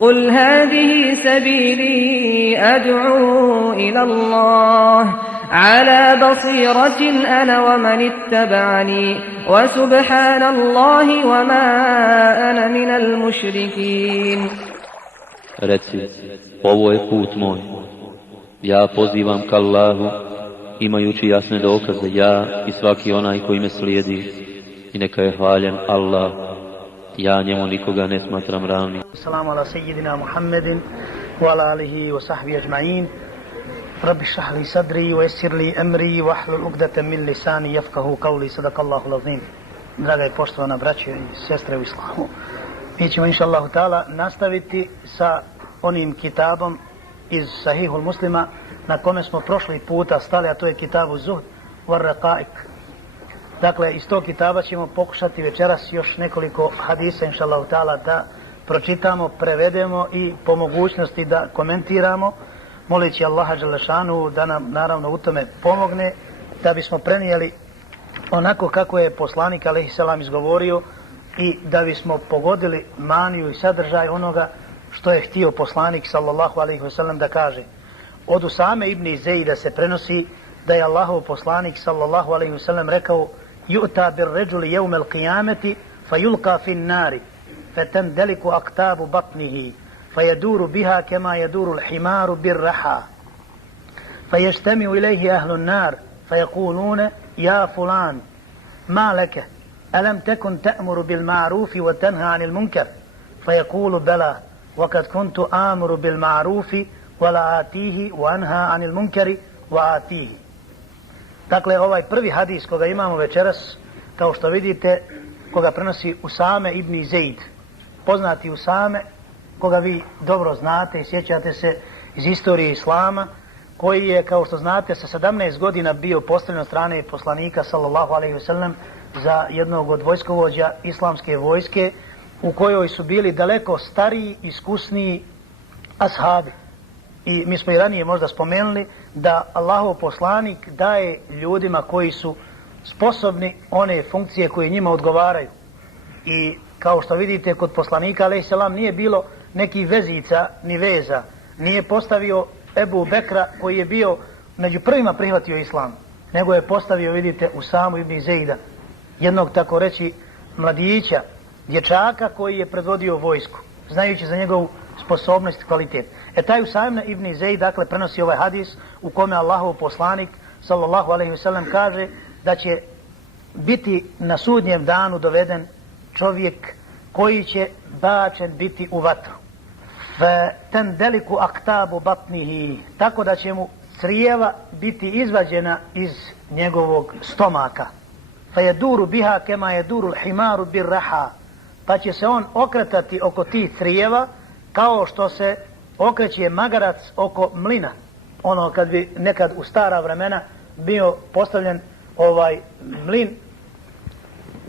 قل هذه سبيلي أدعو إلى الله على بصيرة أنا ومن اتبعني وسبحان الله وما أنا من المشركين. Reci, ovo je put moj. Ja pozivam ka Allahu, imajući jasne dokaze, ja i svaki onaj koji me slijedi. I neka je hvaljen Allah. Ja njemu nikoga ne smatram ravnim. Assalamu ala sayyidina Muhammedin wa ala alihi wa sahbihi ajma'in. Rabbi šrah li sadri wa yassir li amri wa hlul uqdatan min lisani yafqahu qawli. Sadaqallahu al-azim. Draga i poštovana braćo i sestre u islamu, mi ćemo inša Allahu ta'ala nastaviti sa onim kitabom iz Sahihul Muslima na kome smo prošli puta stali, a to je kitabu Zuhd war Raqa'iq. Dakle, iz tog kitaba ćemo pokušati večeras još nekoliko hadisa, inša Allahu ta'ala, da pročitamo, prevedemo i po mogućnosti da komentiramo, moleći Allaha dželešanu da nam naravno u tome pomogne, da bismo prenijeli onako kako je poslanik alejhi selam izgovorio i da bismo pogodili maniju i sadržaj onoga što je htio poslanik sallallahu alejhi ve sellem da kaže. Od Usame ibn Zeida se prenosi da je Allahov poslanik sallallahu alejhi ve sellem rekao: "Yu'ta bir-rajuli yawm al-qiyamati fayulqa fi an-nari fatandaliku aqtabu batnihi fayaduru biha kama yaduru al-himaru bir-raha fayajtami'u ilayhi ahlu an-nar fayaquluna ya fulan ma laka alam takun ta'muru bil-ma'ruf wa tanha 'anil munkar fayaqulu bala wa kad kuntu amuru bil-ma'ruf wa la atihi wa anha 'anil munkari wa atihi." Dakle, ovaj prvi hadis koga imamo večeras, kao što vidite, koga prenosi Usame ibn Zeid, poznati Usame, koga vi dobro znate i sjećate se iz istorije Islama, koji je, kao što znate, sa 17 godina bio postavljen od strane poslanika sallallahu alejhi ve sellem za jednog od vojskovođa islamske vojske, u kojoj su bili daleko stariji, iskusniji ashabi. I mi smo i ranije možda spomenuli da Allahov poslanik daje ljudima koji su sposobni one funkcije koje njima odgovaraju. I kao što vidite, kod poslanika alejhi selam nije bilo nekih vezica ni veza. Nije postavio Ebu Bekra koji je bio među prvima prihvatio islam, nego je postavio, vidite, Usamu ibn Zeida, jednog tako reći mladića, dječaka koji je predvodio vojsku, znajući za njegovu sposobnost i kvalitet. Taj Usame ibn Zeid, dakle, prenosi ovaj hadis u kome Allahov poslanik sallallahu alejhi ve sellem kaže da će biti na sudnjem danu doveden čovjek koji će bačen biti u vatru. Tandaliku aqtabu batnihi, tako da će mu crijeva biti izvađena iz njegovog stomaka. Fayaduru biha kama yaduru al-himaru bir-raha, pa će se on okretati oko tih crijeva kao što se okreće magarac oko mlina. Ono kad bi nekad u stara vremena bio postavljen ovaj mlin,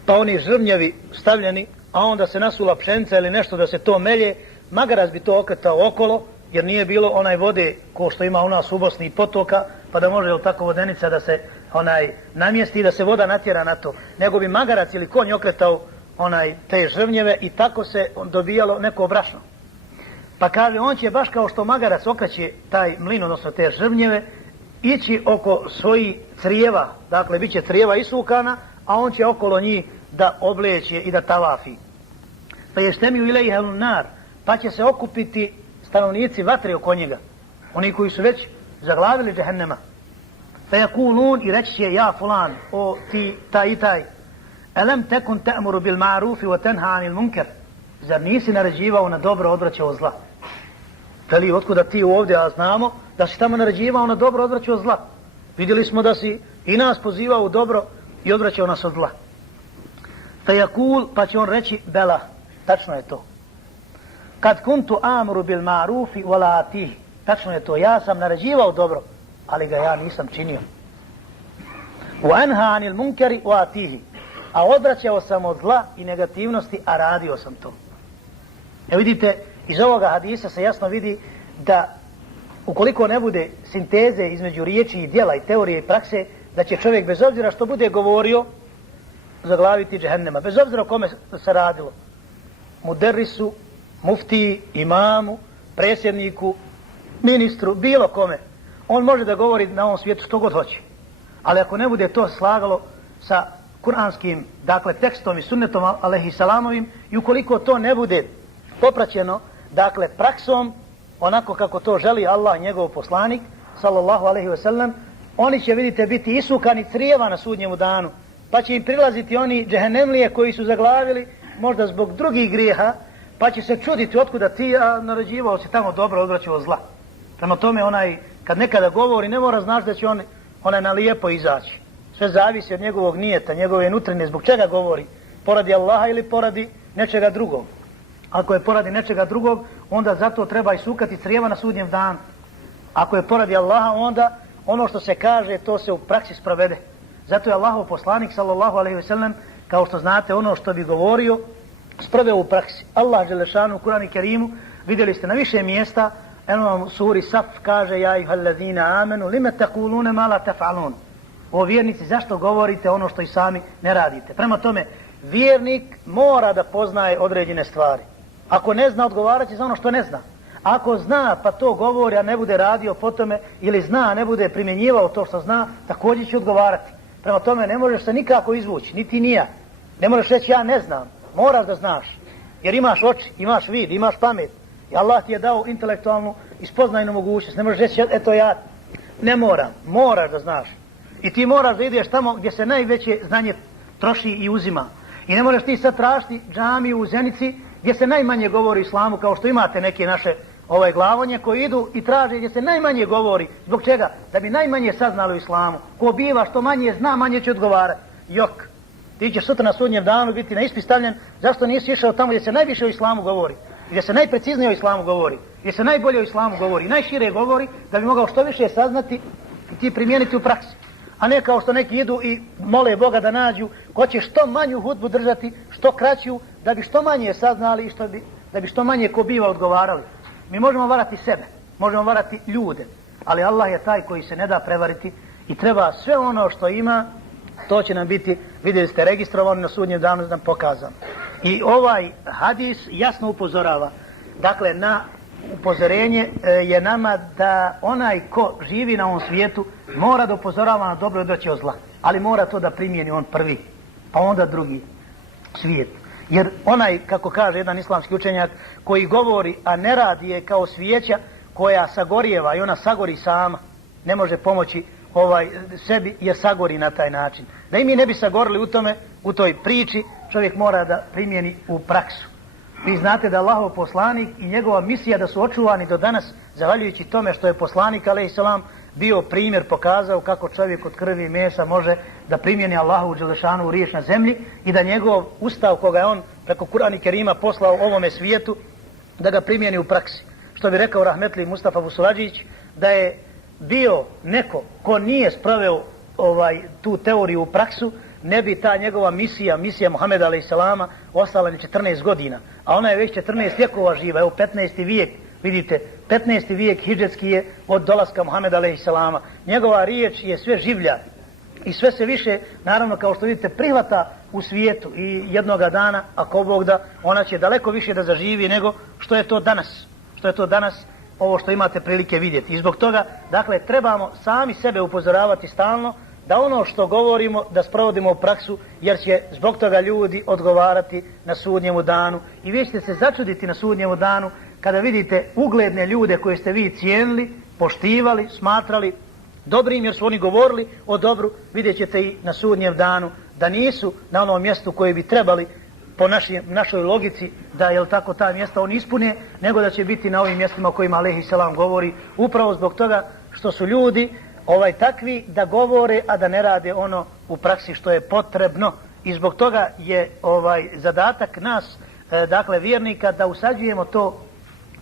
pa oni žrvnjevi stavljeni, a onda se nasula pšenica ili nešto da se to melje, magarac bi to okretao okolo, jer nije bilo onaj vode ko što ima u nas u Bosni potoka, pa da može tako vodenica da se namjesti, da se voda natjera na to, nego bi magarac ili konj okretao te žrvnjeve i tako se dobijalo neko brašno. Pa kaže, on će baš kao što magarac okreće taj mlin, odnosno te žrvnjeve, ići oko svojih crijeva, dakle bit će crijeva isukana, a on će okolo njih da obleće i da tavafi. Pa je štemiju ilaihi ahlun nar, pa će se okupiti stanovnici vatre oko njega, oni koji su već zaglavili džehennema. Pa je kulun i reći će: ja fulan, o ti taj i taj, alam tekun ta'muru bil ma'rufi wa tanha 'anil munkar, zar nisi naređivao na dobro, odvraćao zla? Veli, otkuda ti ovdje, a znamo da si tamo naređivao na dobro, odvraćao zla. Vidjeli smo da si i nas pozivao u dobro i odvraćao nas od zla. Fayaqul, pa će on reći: bela, tačno je to. Kad kuntu amuru bil ma'rufi wa la atihi, tačno je to, ja sam naređivao dobro, ali ga ja nisam činio. Wa anha 'anil munkari wa atihi, a odvraćao sam od zla i negativnosti, a radio sam to. Vidite, iz ovoga hadisa se jasno vidi da ukoliko ne bude sinteze između riječi i djela i teorije i prakse, da će čovjek bez obzira što bude govorio zaglaviti džehennema, bez obzira o kome se radilo. Muderrisu muftiji, imamu, predsjedniku, ministru, bilo kome. On može da govori na ovom svijetu što god hoće. Ali ako ne bude to slagalo sa kuranskim, dakle, tekstom i sunnetom alejhissalamovim, i ukoliko to ne bude popraćeno, dakle, praksom, onako kako to želi Allah, njegov poslanik, sallallahu alejhi ve sellem, oni će, vidite, biti isukani crijeva na sudnjemu danu, pa će im prilaziti oni džehennemlije koji su zaglavili, možda zbog drugih grijeha, pa će se čuditi otkuda ti, a naređivao si tamo dobro, odvraćao zla. Prema tome, onaj, kad nekada govori, ne mora znaš da će onaj na lijepo izaći. Sve zavisi od njegovog nijeta, njegove nutrine, zbog čega govori. Poradi Allaha ili poradi nečega drugog. Ako je poradi nečega drugog, onda zato treba isukati crijeva na sudnjem danu. Ako je poradi Allaha, onda ono što se kaže, to se u praksi sprovede. Zato je Allahov poslanik, sallallahu alejhi ve sellem, kao što znate, ono što bi govorio, sproveo u praksi. Allah dželešanu u Kur'anu Kerimu, vidjeli ste na više mjesta, eno suri Saf kaže: ja ejuhallazina amenu lime taqulune ma la taf'alun. O vjernici, zašto govorite ono što i sami ne radite? Prema tome, vjernik mora da poznaje određene stvari. Ako ne zna, odgovarat će za ono što ne zna. Ako zna pa to govori, a ne bude radio po tome, ili zna, a ne bude primjenjivao to što zna, također će odgovarati. Prema tome, ne možeš se nikako izvući, niti ni ja. Ne možeš reći ja ne znam, moraš da znaš. Jer imaš oči, imaš vid, imaš pamet. I Allah ti je dao intelektualnu i spoznajnu mogućnost. Ne možeš reći eto ja ne moram, moraš da znaš. I ti moraš da ideš tamo gdje se najveće znanje troši i uzima. I ne možeš ti sad tražiti džamiju u Zenici gdje se najmanje govori o islamu, kao što imate neke naše glavonje koji idu i traže gdje se najmanje govori. Zbog čega? Da bi najmanje saznali o islamu. Ko biva što manje zna, manje će odgovarati. Jok. Ti ćeš sutra na sudnjem danu biti na ispit stavljen, zašto nisi išao tamo gdje se najviše o islamu govori, gdje se najpreciznije o islamu govori, gdje se najbolje o islamu govori, najšire govori, da bi mogao što više saznati i ti primijeniti u praksi. A ne kao što neki idu i mole Boga da nađu ko će što manju hudbu držati, što kraću, da bi što manje saznali i da bi što manje ko biva odgovarali. Mi možemo varati sebe, možemo varati ljude, ali Allah je taj koji se ne da prevariti i treba sve ono što ima, to će nam biti, vidjeli ste, registrovano na sudnjem danu nam pokazano. I ovaj hadis jasno upozorava, dakle, na upozorenje je nama da onaj ko živi na ovom svijetu mora da upozorava na dobro i odvraća od zla, ali mora to da primijeni on prvi, pa onda drugi svijet. Jer onaj, kako kaže jedan islamski učenjak, koji govori, a ne radi, je kao svijeća koja sagorijeva i ona sagori sama, ne može pomoći sebi jer sagori na taj način. Da i mi ne bi sagorili u tome, u toj priči, čovjek mora da primijeni u praksu. Vi znate da Allahov poslanik i njegova misija da su očuvani do danas, zahvaljujući tome što je poslanik alejselam bio primjer, pokazao kako čovjek od krvi i mesa može da primijeni Allahovu dželešanu riječ na zemlji i da njegov ustav koga je on preko Kur'ana Kerima poslao ovome svijetu, da ga primijeni u praksi. Što bi rekao rahmetli Mustafa Vusulađić, da je bio neko ko nije sproveo tu teoriju u praksu, ne bi ta njegova misija Muhameda alejselama ostala ni 14 godina. A ona je već 14 vjekova živa, evo 15. vijek, vidite, 15. vijek hidžetski je od dolaska Muhameda alejselama. Njegova riječ je sve življa i sve se više, naravno, kao što vidite, prihvata u svijetu i jednoga dana, ako Bog da, ona će daleko više da zaživi nego što je to danas. Što je to danas ovo što imate prilike vidjeti. I zbog toga, dakle, trebamo sami sebe upozoravati stalno da ono što govorimo da sprovodimo u praksu, jer će zbog toga ljudi odgovarati na sudnjemu danu. I vi ćete se začuditi na sudnjemu danu kada vidite ugledne ljude koje ste vi cijenili, poštivali, smatrali dobrim jer su oni govorili o dobru, vidjet ćete i na sudnjem danu da nisu na onom mjestu koje bi trebali po našoj logici da, jel tako, ta mjesta on ispune, nego da će biti na ovim mjestima o kojima alejselam govori, upravo zbog toga što su ljudi takvi da govore, a da ne rade ono u praksi što je potrebno. I zbog toga je zadatak nas, dakle vjernika, da usađujemo to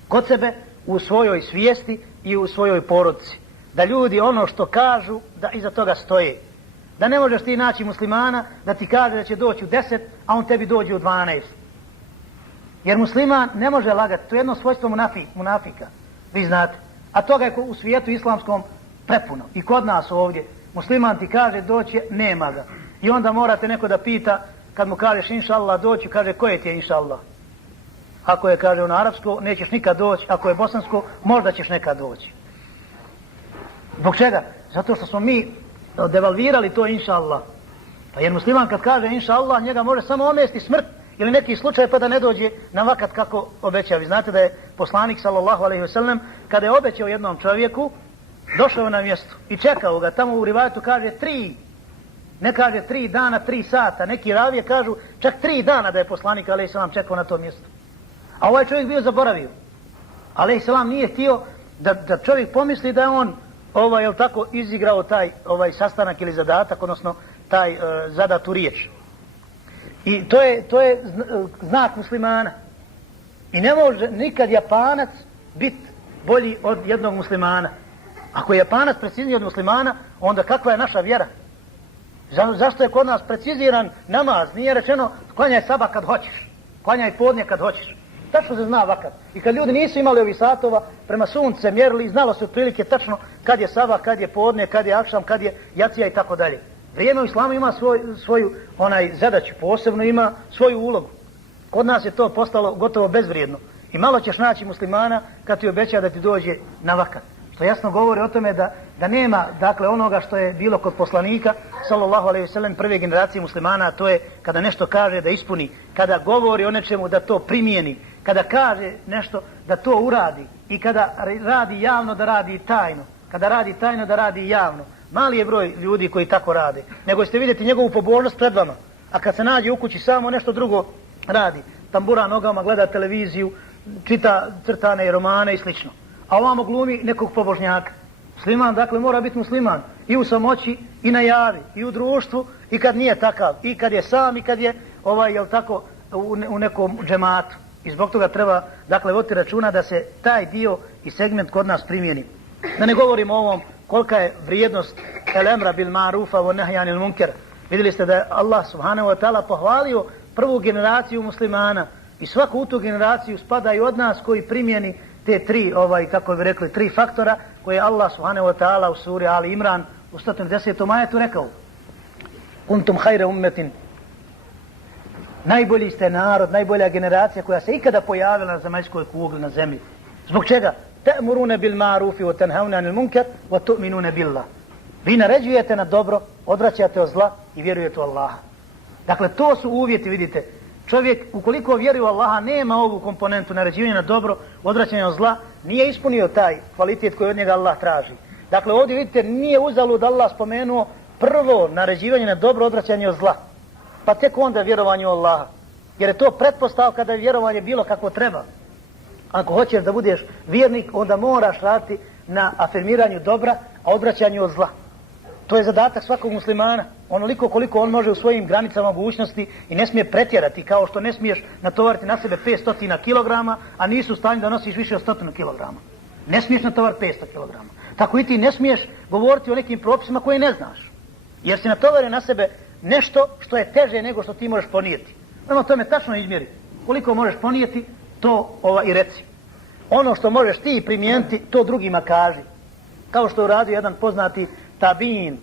kod sebe u svojoj svijesti i u svojoj porodici. Da ljudi ono što kažu, da iza toga stoje. Da ne možeš ti naći muslimana da ti kaže da će doći u 10, a on tebi dođe u 12. Jer musliman ne može lagati, to je jedno svojstvo munafika, vi znate. A toga je u svijetu islamskom prepuno. I kod nas ovdje musliman ti kaže doće, nema ga. I onda morate neko da pita, kad mu kažeš inša Allah doći, kaže koje ti je inša Allah? Ako je, kaže, ono arapsko, nećeš nikad doći. Ako je bosansko, možda ćeš nekad doći. Zbog čega? Zato što smo mi devalvirali to inša Allah. Pa jer musliman kad kaže inša Allah, njega može samo omesti smrt ili neki slučaj pa da ne dođe na vakat kako obećao. Vi znate da je poslanik sallallahu alejhi ve sellem kada je obećao jednom čovjeku, došao na mjesto i čekao ga. Tamo u rivajetu kaže 3, ne kaže 3 dana, 3 sata. Neki ravije kažu čak 3 dana da je poslanik alejhi selam čekao na to mjesto. A ovaj čovjek bio zaboravio. Alejhi selam nije htio da čovjek pomisli da je on jel tako, izigrao taj sastanak ili zadatak, odnosno taj zadatu riječ. I to je znak muslimana. I ne može nikad Japanac biti bolji od jednog muslimana. Ako je Japanac precizniji od muslimana, onda kakva je naša vjera? Zašto je kod nas preciziran namaz? Nije rečeno klanjaj sabah kad hoćeš, klanjaj podne kad hoćeš. Tačno se zna vakat. I kad ljudi nisu imali ovih satova, prema sunce mjerili, znalo se otprilike tačno kad je sabah, kad je podne, kad je akšam, kad je jacija i tako dalje. Vrijeme u islamu ima svoju zadaću, posebno ima svoju ulogu. Kod nas je to postalo gotovo bezvrijedno. I malo ćeš naći muslimana kad ti obeća da ti dođe na vakat. Što jasno govori o tome da nema, dakle, onoga što je bilo kod poslanika, sallallahu alejhi ve sellem, prve generacije muslimana, a to je kada nešto kaže da ispuni, kada govori o nečemu da to primijeni, kada kaže nešto da to uradi i kada radi javno da radi tajno, kada radi tajno da radi javno. Mali je broj ljudi koji tako rade, nego ćete vidjeti njegovu pobožnost pred vama, a kad se nađe u kući samo nešto drugo radi, tambura nogama, gleda televiziju, čita crtane romane i slično. A ovamo glumi nekog pobožnjaka. Musliman, dakle, mora biti musliman i u samoći, i na javi, i u društvu, i kad nije takav, i kad je sam, i kad je jel tako, u nekom džematu. I zbog toga treba, dakle, voditi računa da se taj dio i segment kod nas primijeni. Da ne govorimo o ovom kolika je vrijednost el emra bil ma'rufa wa nahyi anil munkar. Vidjeli ste da je Allah subhanahu wa ta'ala pohvalio prvu generaciju muslimana i svaku u tu generaciju spada i od nas koji primjeni te tri, kako bi rekli, 3 faktora koje je Allah subhanahu wa ta'ala u suri Ali Imran u 110. ajetu rekao: kuntum hajre ummetin, najbolji ste narod, najbolja generacija koja se ikada pojavila na zemaljskoj kugli, na zemlji. Zbog čega? Ta'muruna bil ma'rufi wa tanhauna anil munkar wa tu'minuna billah. Vi naređujete na dobro, odvraćate od zla i vjerujete u Allaha. Dakle, to su uvjeti, vidite. Čovjek, ukoliko vjeruje u Allaha, nema ovu komponentu naređivanja na dobro, odvraćanja od zla, nije ispunio taj kvalitet koji od njega Allah traži. Dakle, ovdje vidite, nije uzalud Allah spomenuo prvo naređivanje na dobro, odvraćanje od zla. Pa tek onda vjerovanje u Allaha. Jer je to pretpostavka da je vjerovanje bilo kako treba. Ako hoćeš da budeš vjernik, onda moraš raditi na afirmiranju dobra, a odvraćanju od zla. To je zadatak svakog muslimana. Onoliko koliko on može u svojim granicama mogućnosti i ne smije pretjerati, kao što ne smiješ natovariti na sebe 500 kilograma, a nisu u stanju da nosiš više od 100 kilograma. Ne smiješ natovariti 500 kilograma. Tako i ti ne smiješ govoriti o nekim propisima koje ne znaš. Jer si natovario na sebe nešto što je teže nego što ti možeš ponijeti. Prema tome tačno izmjeri. Koliko možeš ponijeti, to i reci. Ono što možeš ti primijeniti, to drugima kaži. Kao što je uradio jedan poznati tabin,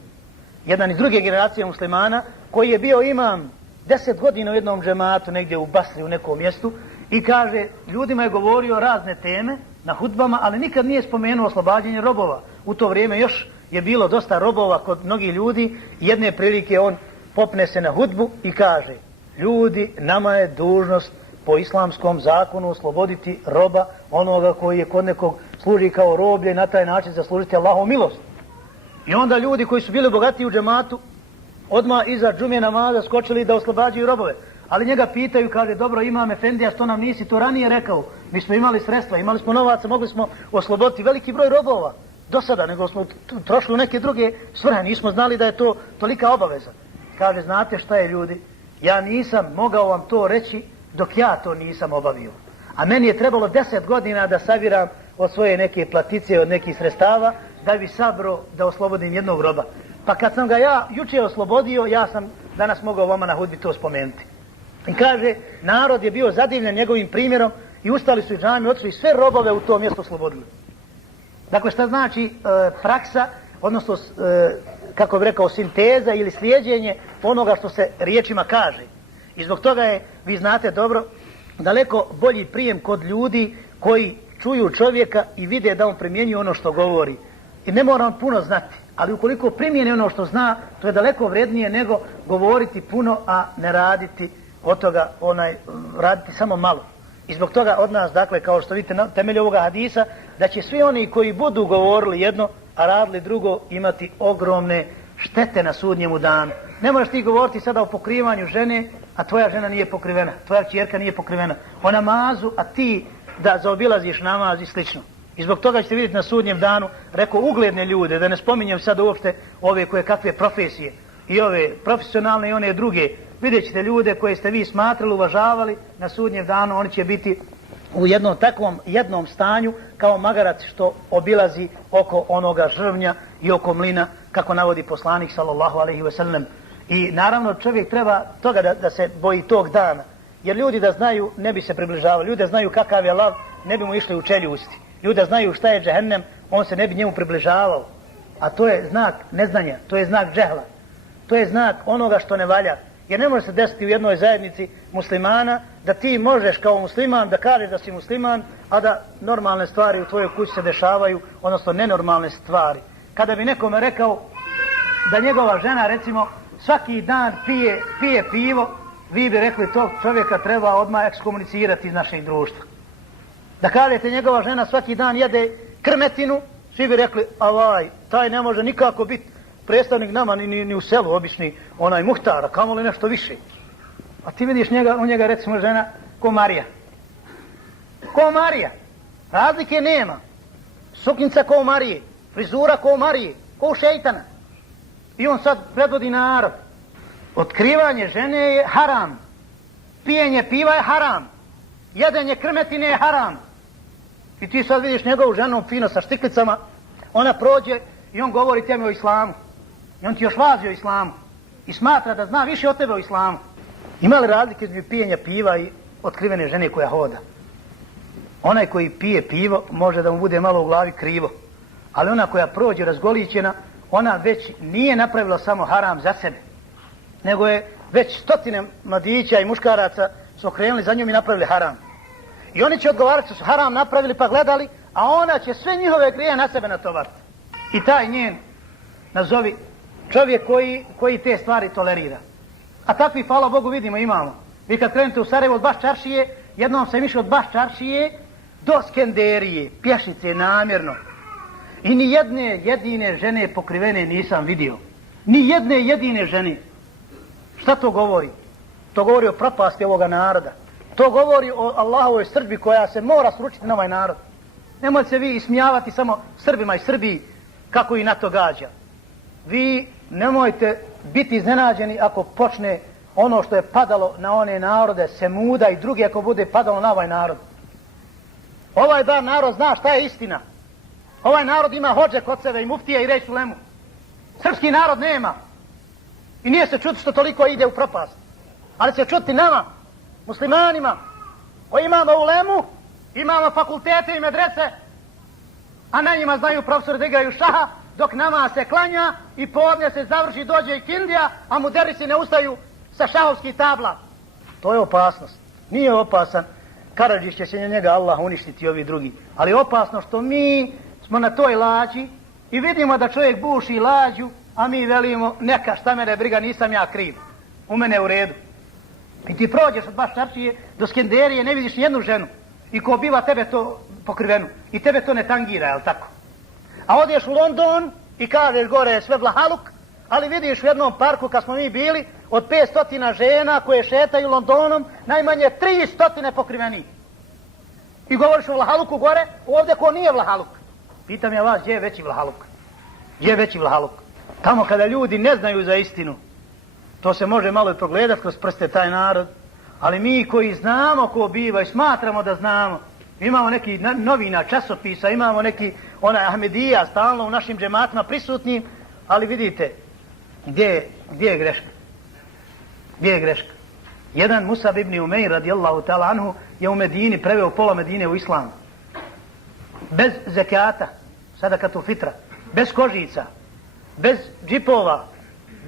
jedan iz druge generacije muslimana, koji je bio imam 10 godina u jednom džematu, negdje u Basri, u nekom mjestu, i kaže, ljudima je govorio razne teme na hudbama, ali nikad nije spomenuo oslobađanje robova. U to vrijeme još je bilo dosta robova kod mnogih ljudi. Jedne prilike on popne se na hudbu i kaže: ljudi, nama je dužnost po islamskom zakonu osloboditi roba, onoga koji je kod nekog služi kao roblje i na taj način zaslužiti Allahovu milost. I onda ljudi koji su bili bogatiji u džematu odmah iza džumije namaza skočili da oslobađaju robove. Ali njega pitaju, kaže: dobro, imam efendija, što nam nisi to ranije rekao? Mi smo imali sredstva, imali smo novaca, mogli smo osloboditi veliki broj robova do sada, nego smo trošili u neke druge svrhe, nismo znali da je to tolika obaveza. Kaže: znate šta je, ljudi, ja nisam mogao vam to reći dok ja to nisam obavio. A meni je trebalo 10 godina da sabiram od svoje neke platice, od nekih sredstava, da bi sabro da oslobodim jednog roba. Pa kad sam ga ja juče oslobodio, ja sam danas mogao vama na hudbi to spomenuti. I kaže, narod je bio zadivljen njegovim primjerom i ustali su i džami, otišli sve robove u to mjesto oslobodili. Dakle, šta znači praksa, odnosno, kako bi rekao, sinteza ili slijeđenje onoga što se riječima kaže. I zbog toga je, vi znate dobro, daleko bolji prijem kod ljudi koji čuju čovjeka i vide da on primjenjuje ono što govori. I ne mora on puno znati, ali ukoliko primijeni ono što zna, to je daleko vrednije nego govoriti puno, a ne raditi od toga, raditi samo malo. I zbog toga od nas, dakle, kao što vidite na temelju ovoga hadisa, da će svi oni koji budu govorili jedno, a radili drugo, imati ogromne štete na sudnjemu danu. Ne možeš ti govoriti sada o pokrivanju žene, a tvoja žena nije pokrivena, tvoja kćerka nije pokrivena, o namazu, a ti da zaobilaziš namaz i slično. I zbog toga ćete vidjeti na sudnjem danu, rekao, ugledne ljude, da ne spominjem sad uopšte ove koje kakve profesije, i ove profesionalne i one druge, vidjet ćete ljude koje ste vi smatrali, uvažavali, na sudnjem danu oni će biti u jednom takvom jednom stanju kao magarac što obilazi oko onoga žrvnja i oko mlina, kako navodi poslanik sallallahu alejhi ve sellem. I naravno čovjek treba toga da se boji tog dana, jer ljudi da znaju ne bi se približavali, ljudi da znaju kakav je lav ne bi mu išli u čeljusti, ljudi da znaju šta je džehennem on se ne bi njemu približavao, a to je znak neznanja, to je znak džehla, to je znak onoga što ne valja. Jer ne može se desiti u jednoj zajednici muslimana da ti možeš kao musliman da kažeš da si musliman, a da normalne stvari u tvojoj kući se dešavaju, odnosno nenormalne stvari. Kada bi nekome rekao da njegova žena, recimo, svaki dan pije pivo, vi bi rekli tog čovjeka treba odmah ekskomunicirati iz našeg društva. Da kažete njegova žena svaki dan jede krmetinu, svi bi rekli, taj ne može nikako biti predstavnik nama ni u selu, obični onaj muhtara, kamoli nešto više. A ti vidiš u njega recimo žena ko Marija. Ko Marija. Razlike nema. Suknjica ko Marije, frizura ko Marije, ko šejtana. I on sad predvodi narod. Otkrivanje žene je haram. Pijenje piva je haram. Jedenje krmetine je haram. I ti sad vidiš njegovu ženu fino sa štiklicama, ona prođe i on govori teme o islamu. I on ti još vazi o islamu. I smatra da zna više od tebe o islamu. Ima li razlike između pijenja piva i otkrivene žene koja hoda? Onaj koji pije pivo može da mu bude malo u glavi krivo. Ali ona koja prođe razgolićena, ona već nije napravila samo haram za sebe. Nego je već stotine mladića i muškaraca su okrenuli za njom i napravili haram. I oni će odgovarati što su haram napravili pa gledali, a ona će sve njihove grije na sebe natovariti. I taj njen, nazovi, čovjek koji te stvari tolerira. A takvi, hvala Bogu, vidimo, imamo. Vi kad krenete u Sarajevo od Baščaršije, jednom sam išao od Baščaršije do Skenderije, pješice namjerno. I ni jedne jedine žene pokrivene nisam vidio. Ni jedne jedine žene. Šta to govori? To govori o propasti ovoga naroda. To govori o Allahovoj srdbi koja se mora sručiti na ovaj narod. Nemojte se vi ismijavati samo Srbima i Srbiji kako i na to gađa. Vi nemojte biti iznenađeni ako počne ono što je padalo na one narode, Semuda i drugi, ako bude padalo na ovaj narod. Ovaj bar narod zna šta je istina. Ovaj narod ima hodže kod sebe i muftije i reći ulemu. Srpski narod nema. I nije se čuti što toliko ide u propast. Ali se čuti nama, muslimanima, koji imamo ulemu, imamo fakultete i medrese, a na njima znaju profesori da igraju šaha, dok nama se klanja i podne se završi, dođe i kindija, a muderisi ne ustaju sa šahovskih tabla. To je opasnost. Nije opasan. Karadžić će se njega Allah uništiti i ovi drugi. Ali je opasno što mi smo na toj lađi i vidimo da čovjek buši lađu, a mi velimo neka šta mene briga, nisam ja kriv. U mene je u redu. I ti prođeš od Baščaršije do Skenderije, ne vidiš nijednu ženu. I ko biva tebe to pokrivenu. I tebe to ne tangira, jel tako? A odeš u London i kažeš gore je sve vlahaluk, ali vidiš u jednom parku kad smo mi bili, od 500 žena koje šetaju Londonom, najmanje 300 pokrivenih. I govoriš o vlahaluku gore, ovdje ko nije vlahaluk. Pitam ja vas, gdje je veći vlahaluk? Gdje je veći vlahaluk? Tamo kada ljudi ne znaju za istinu. To se može malo i progledati kroz prste taj narod. Ali mi koji znamo ko biva i smatramo da znamo, imamo neki novina, časopisa, imamo neki Ahmedija stalno u našim džematima prisutnim, ali vidite, gdje je greška? Gdje je greška? Jedan Musab ibn Umeir radijallahu ta'ala anhu je u Medini preveo pola Medine u islamu. Bez zekata, sadakatul fitra, bez kožica, bez džipova,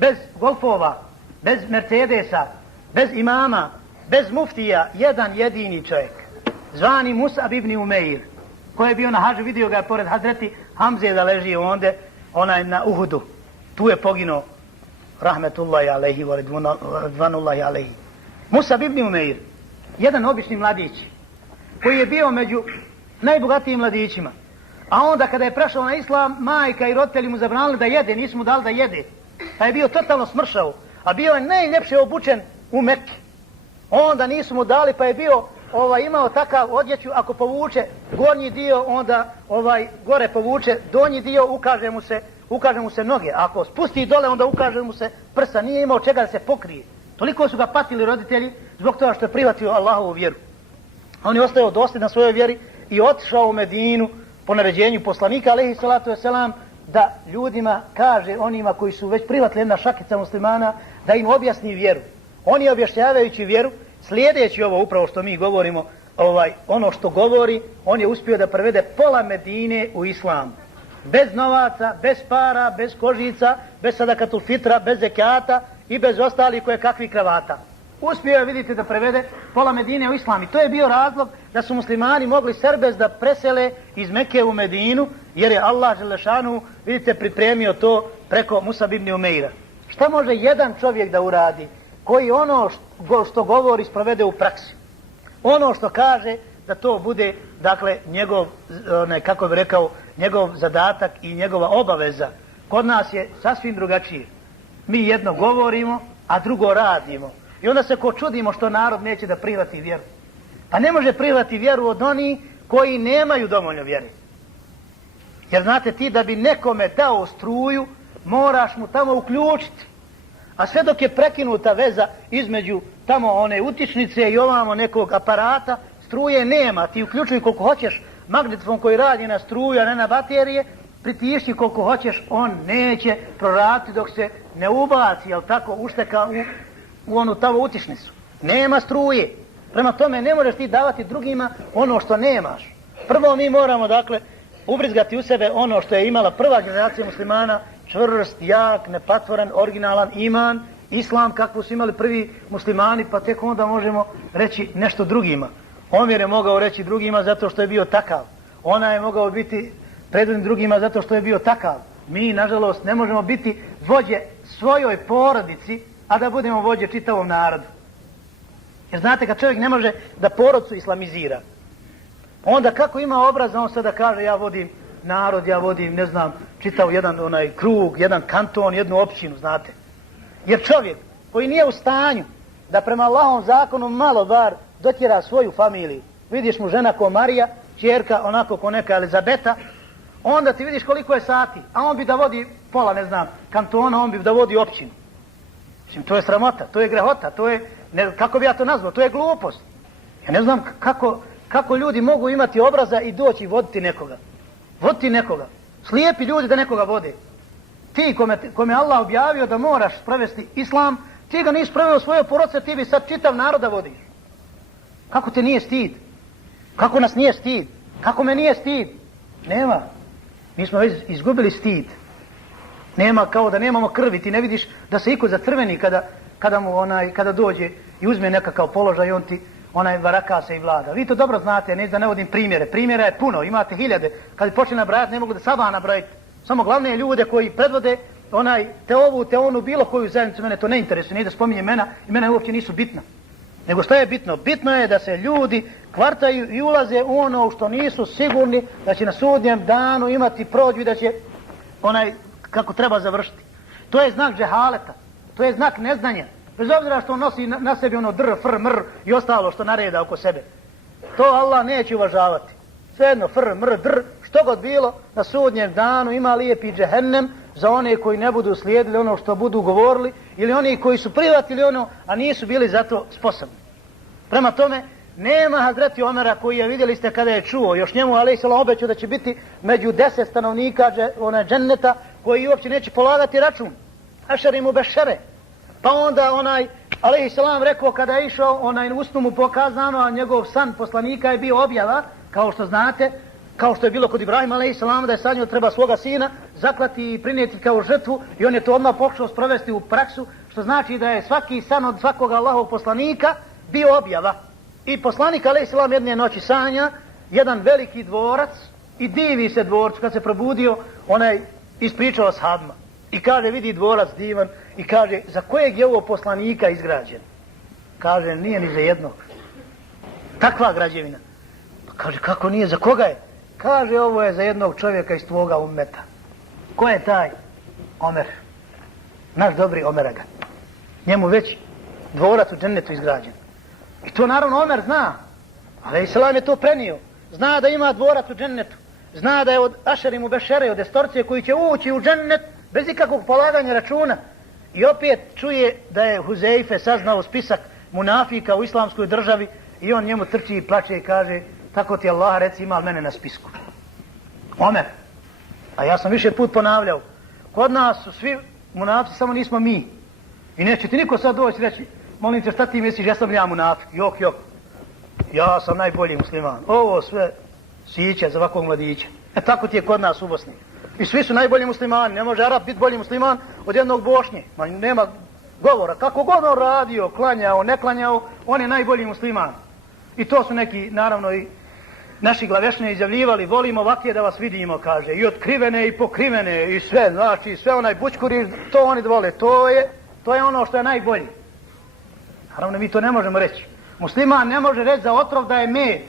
bez golfova, bez Mercedesa, bez imama, bez muftija, jedan jedini čovjek, zvani Mus'ab ibn Umeir, koji je bio na hađu, vidio ga pored Hazreti Hamze da leži ondje, onaj na Uhudu. Tu je poginuo, rahmetullahi alejhi wa ridvanullahi alejhi. Mus'ab ibn Umeir, jedan obični mladić, koji je bio među najbogatijim mladićima. A onda kada je prešao na islam, majka i roditelji mu zabranili da jede, nisu mu dali da jede. Pa je bio totalno smršao, a bio je najljepše obučen u Mekki. Onda nisu mu dali, pa je bio imao takav odjeću, ako povuče gornji dio, onda gore povuče donji dio, ukaže mu se noge. Ako spusti dole, onda ukaže mu se prsa, nije imao čega da se pokrije. Toliko su ga patili roditelji zbog toga što je prihvatio Allahovu vjeru. On je ostao dosljedan svojoj vjeri i otišao u Medinu po naređenju poslanika, alejhi salatu vesselam, da ljudima kaže, onima koji su već prihvatili jedna šakica muslimana, da im objasni vjeru. Oni objašnjavajući vjeru, slijedeći ovo upravo što mi govorimo, ono što govori, on je uspio da prevede pola Medine u islam. Bez novaca, bez para, bez kožica, bez sadakatul fitra, bez zekata i bez ostalih koje kakvih kravata. Uspio je, vidite, da prevede pola Medine u islam. I to je bio razlog da su muslimani mogli serbez da presele iz Mekke u Medinu, jer je Allah Želešanu, vidite, pripremio to preko Mus'ab ibn Umeira. Šta može jedan čovjek da uradi koji ono što govori sprovede u praksi? Ono što kaže da to bude, dakle, njegov, kako bi rekao, njegov zadatak i njegova obaveza. Kod nas je sasvim drugačije. Mi jedno govorimo, a drugo radimo. I onda se ko čudimo što narod neće da prihvati vjeru. Pa ne može prihvati vjeru od onih koji nemaju dovoljno vjere. Jer znate, ti da bi nekome dao struju, moraš mu tamo uključiti. A sve dok je prekinuta veza između tamo one utičnice i ovamo nekog aparata, struje nema. Ti uključuj koliko hoćeš magnetofon koji radi na struju, a ne na baterije, pritišti koliko hoćeš, on neće proraditi dok se ne ubaci, jel tako, ušteka u onu tamo utičnicu. Nema struje. Prema tome ne možeš ti davati drugima ono što nemaš. Prvo mi moramo, dakle, ubrizgati u sebe ono što je imala prva generacija muslimana, čvrst, jak, nepatvoran, originalan iman, islam kakvu su imali prvi muslimani, pa tek onda možemo reći nešto drugima. Omir je mogao reći drugima zato što je bio takav. Ona je mogao biti predvodnik drugima zato što je bio takav. Mi, nažalost, ne možemo biti vođe svojoj porodici, a da budemo vođe čitavom narodu. Jer znate, kad čovjek ne može da porodcu islamizira, onda kako ima obraza on sada kaže ja vodim narod, ja vodim, ne znam, čitav jedan krug, jedan kanton, jednu općinu, znate. Jer čovjek koji nije u stanju da prema Allahovom zakonu malo bar dotjera svoju familiju, vidiš mu žena ko Marija, čerka onako ko neka Elizabeta, onda ti vidiš koliko je sati, a on bi da vodi pola, ne znam, kantona, on bi da vodi općinu. Mislim, to je sramota, to je grehota, to je, kako bi ja to nazvao, to je glupost. Ja ne znam kako ljudi mogu imati obraza i doći voditi nekoga. Voditi nekoga. Slijepi ljudi da nekoga vode. Ti kome Allah objavio da moraš sprovesti islam, ti ga nisi sproveo svoje porodice, ti bi sad čitav narod da vodiš. Kako te nije stid? Kako nas nije stid? Kako me nije stid? Nema. Mi smo već izgubili stid. Nema, kao da nemamo krvi, ti ne vidiš da se iko zacrveni kada dođe i uzme nekakav položaj, on ti varaka se i vlada. Vi to dobro znate, ne da ne vodim primjere. Primjera je puno, imate hiljade. Kad bi počeli nabrajati, ne mogu da sabah nabrajati. Samo glavne ljude koji predvode te ovu, te onu, bilo koju zajednicu, mene to ne interesuje, nije da spominje imena uopće nisu bitna. Nego što je bitno? Bitno je da se ljudi kvartaju i ulaze u ono što nisu sigurni da će na sudnjem danu imati prođu i da će kako treba završiti. To je znak džehaleta, to je znak neznanja. Bez obzira što on nosi na sebi dr, fr, mr i ostalo što nareda oko sebe. To Allah neće uvažavati. Svejedno, fr, mr, dr, što god bilo, na sudnjem danu ima lijepi džehennem za one koji ne budu slijedili ono što budu govorili ili oni koji su prihvatili ono, a nisu bili za to sposobni. Prema tome, nema Hazreti Omera koji je, vidjeli ste kada je čuo, još njemu alejselam obećao da će biti među 10 stanovnika dženneta koji uopće neće polagati račun. Ašeri mu bešere. Pa onda alejselam rekao kada je išao, u snu mu pokazano, a njegov san poslanika je bio objava, kao što znate, kao što je bilo kod Ibrahima alejselam, da je sanjao treba svoga sina zaklati i prinijeti kao žrtvu i on je to odmah pokušao sprovesti u praksu, što znači da je svaki san od svakog Allahovog poslanika bio objava i poslanik alejhi selam jedne noći sanja jedan veliki dvorac i divi se dvorcu. Kad se probudio, onaj ispričao ashabima i kaže, vidi dvorac divan i kaže, za kojeg je ovo poslanika izgrađen? Kaže, nije ni za jednog. Takva građevina. Pa kaže, kako nije, za koga je? Kaže, ovo je za jednog čovjeka iz tvoga ummeta. Ko je taj? Omer. Naš dobri Omer Aga. Njemu već dvorac u džennetu izgrađen. I to naravno Omer zna. Ali Islam je to prenio. Zna da ima dvorac u džennetu. Zna da je od Ašeri Mubešere, od estorcije koji će ući u džennet bez ikakvog polaganja računa. I opet čuje da je Huzeife saznao spisak munafika u islamskoj državi i on njemu trči i plače i kaže, tako ti Allah reci, ima mene na spisku. Omer. A ja sam više put ponavljao, kod nas su svi munafici, samo nismo mi. I neće ti niko sad doći reći, molim te, šta ti misliš, ja sam ja munafik, jok. Ja sam najbolji musliman. Ovo sve siće za ovakvog mladića. Tako ti je kod nas u Bosni. I svi su najbolji muslimani. Ne može Arab biti bolji musliman od jednog Bošnje. Ma nema govora. Kako god on radio, klanjao, ne klanjao, on je najbolji musliman. I to su neki, naravno, i naši glavešni izjavljivali, volimo ovakve da vas vidimo, kaže. I otkrivene i pokrivene i sve, znači sve onaj bućkuri, to oni vole. To je ono što je najbolji. Naravno, mi to ne možemo reći. Musliman ne može reći za otrov da je med.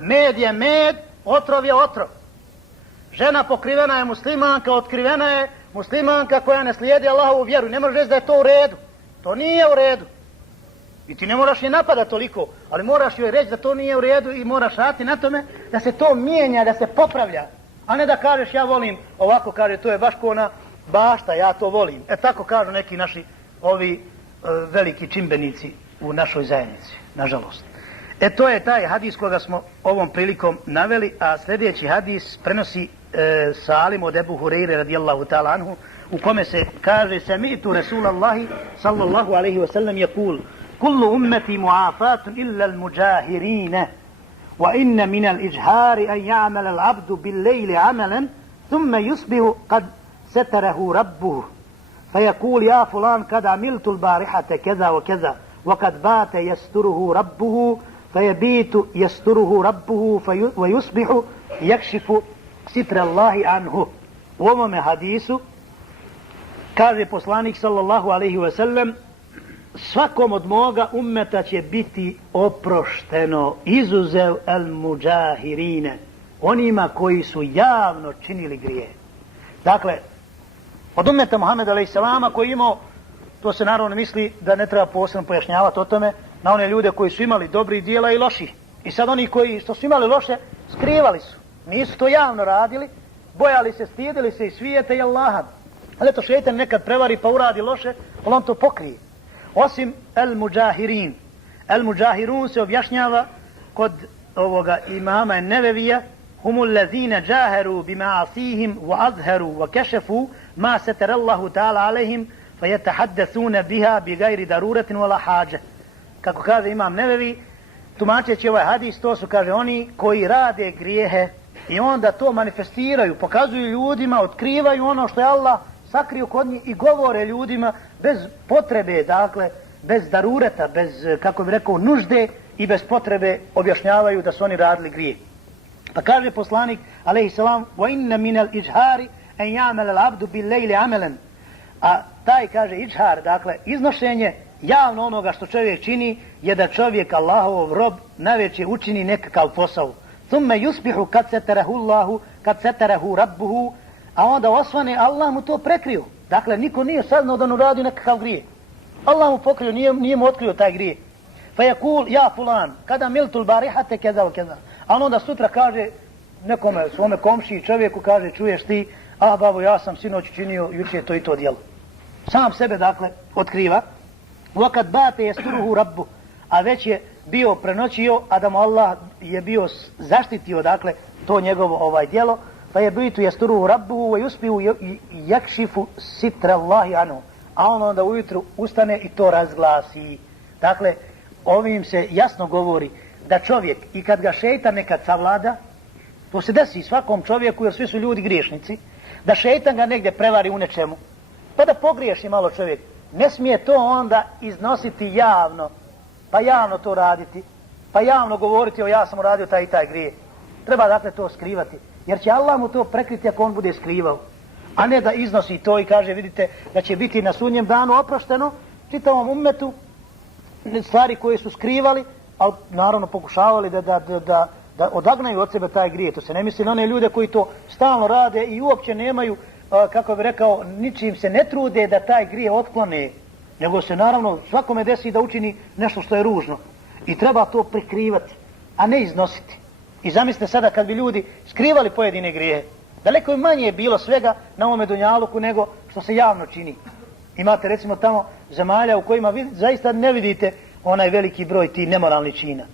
Med je med, otrov je otrov. Žena pokrivena je muslimanka, otkrivena je muslimanka koja ne slijedi Allahovu vjeru. Ne može reći da je to u redu. To nije u redu. I ti ne moraš je napadati toliko, ali moraš joj reći da to nije u redu i moraš raditi na tome da se to mijenja, da se popravlja. A ne da kažeš ja volim ovako, kaže to je baš ko ona bašta, ja to volim. Tako kažu neki naši ovi veliki čimbenici u našoj zajednici, nažalost. To je taj hadis koga smo ovom prilikom naveli, a sljedeći hadis prenosi Salim od Ebu Hureyre radijallahu ta'ala anhu, u kome se kaže sami'tu Rasulallahi sallallahu alaihi wa sallam yakul kullu ummeti mu'afatun illa al-muđahirine wa inna min al-iđhari an ja'amala al-abdu bil-lejli amalan thumma yusbihu kad setarahu rabbuhu فيقول يا فلان قد عملت البارحة كذا وكذا وقد بات يستره ربه فيبيت يستره ربه ويصبح يكشف ستر الله عنه. U ovome hadisu kaže poslanik sallallahu alaihi wa sallam, svakom od moga ummeta će biti oprošteno, izuzev al-muđahirine, onima koji su javno činili grije. Dakle, od ummeta Muhammeda alejhi selama koji imao, to se naravno misli da ne treba posebno pojašnjavati o tome, na one ljude koji su imali dobrih dijela i loših. I sad oni koji što su imali loše, skrivali su. Nisu to javno radili, bojali se, stidili se i svijeta i Allaha. Ali to šejtan nekad prevari pa uradi loše, ali on to pokrije. Osim el-muđahirin. El-muđahirun se objašnjava kod ovoga imama Nevevija, humul lezine džaheru bima'asihim wa azheru wa kešefu ma seterallahu ta'ala alehim fa yetahaddesune biha bi gajri daruratin wala hađe. Kako kaže imam Nevevi, tumačeći ovaj hadis, to su, kaže, oni koji rade grijehe i onda to manifestiraju, pokazuju ljudima, otkrivaju ono što je Allah sakrio kod njih i govore ljudima bez potrebe, dakle, bez darureta, bez, kako bi rekao, nužde i bez potrebe objašnjavaju da su oni radili grije. Pa kaže poslanik, alejhi selam, wa inna min al-iđhari en ja'mel al-abdu bil lejli amelen. A taj, kaže, iđhar, dakle, iznošenje javno onoga što čovjek čini je da čovjek Allahov rob naveče učini nekakav posao. Thumme yusbihu kad setarahu Allahu, kad setarahu rabbuhu, a onda osvane Allah mu to prekrio. Dakle, niko nije saznao da on radi nekakav grije. Allah mu pokrio, nije mu otkrio taj grije. Pa je kul, ja fulan, kada miltul barihate keza o keza. A onda sutra kaže nekome, svome komšiji čovjeku, kaže, čuješ ti, a babo, ja sam sinoć činio jučer to i to djelo. Sam sebe, dakle, otkriva. Vakad bate je sturuhu rabbu, a već je bio prenoćio, a da mu Allah je bio zaštitio, dakle, to njegovo djelo, pa je bitu je sturuhu rabbu, a uspiju jakšifu sitra Allahi anu. A on onda ujutru ustane i to razglasi. Dakle, ovim se jasno govori da čovjek, i kad ga šejtan nekad savlada, to se desi svakom čovjeku, jer svi su ljudi griješnici, da šejtan ga negdje prevari u nečemu, pa da pogriješi malo čovjek. Ne smije to onda iznositi javno pa javno to raditi, pa javno govoriti ja sam uradio taj i taj grije. Treba dakle to skrivati, jer će Allah mu to prekriti ako on bude skrivao, a ne da iznosi to i kaže vidite da će biti na sudnjem danu oprošteno čitavom ummetu stvari koje su skrivali, ali naravno pokušavali da odagnaju od sebe taj grije. To se ne misli na one ljude koji to stalno rade i uopće nemaju, kako bi rekao, ničim se ne trude da taj grije otklone, nego se naravno svakome desi da učini nešto što je ružno. I treba to prikrivati, a ne iznositi. I zamislite sada kad bi ljudi skrivali pojedine grije, daleko je manje bilo svega na ovome dunjaluku nego što se javno čini. Imate recimo tamo zemalja u kojima vi zaista ne vidite onaj veliki broj tih nemoralnih čina.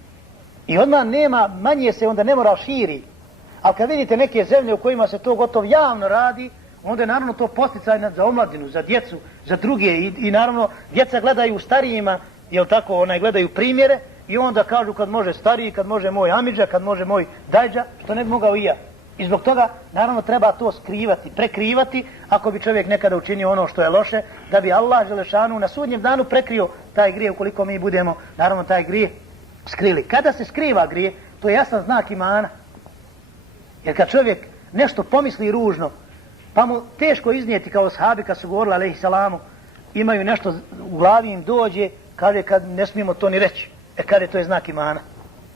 I odmah nema, manje se onda nemoral širi. Ali kad vidite neke zemlje u kojima se to gotovo javno radi, onda je naravno to posticaj za omladinu, za djecu, za druge i naravno djeca gledaju starijima, jel tako, gledaju primjere i onda kažu kad može stariji, kad može moj amidža, kad može moj dajđa, što ne bi mogao i ja. I zbog toga naravno treba to skrivati, prekrivati ako bi čovjek nekada učinio ono što je loše, da bi Allah Želešanu na sudnjem danu prekrio taj grije ukoliko mi budemo naravno taj grije skrili. Kada se skriva grije, to je jasan znak imana. Jer kad čovjek nešto pomisli ružno, pa mu teško iznijeti kao sahabi kad su govorili alejhi salamu, imaju nešto u glavi im dođe, kaže kad ne smijemo to ni reći. Kaže to je znak imana.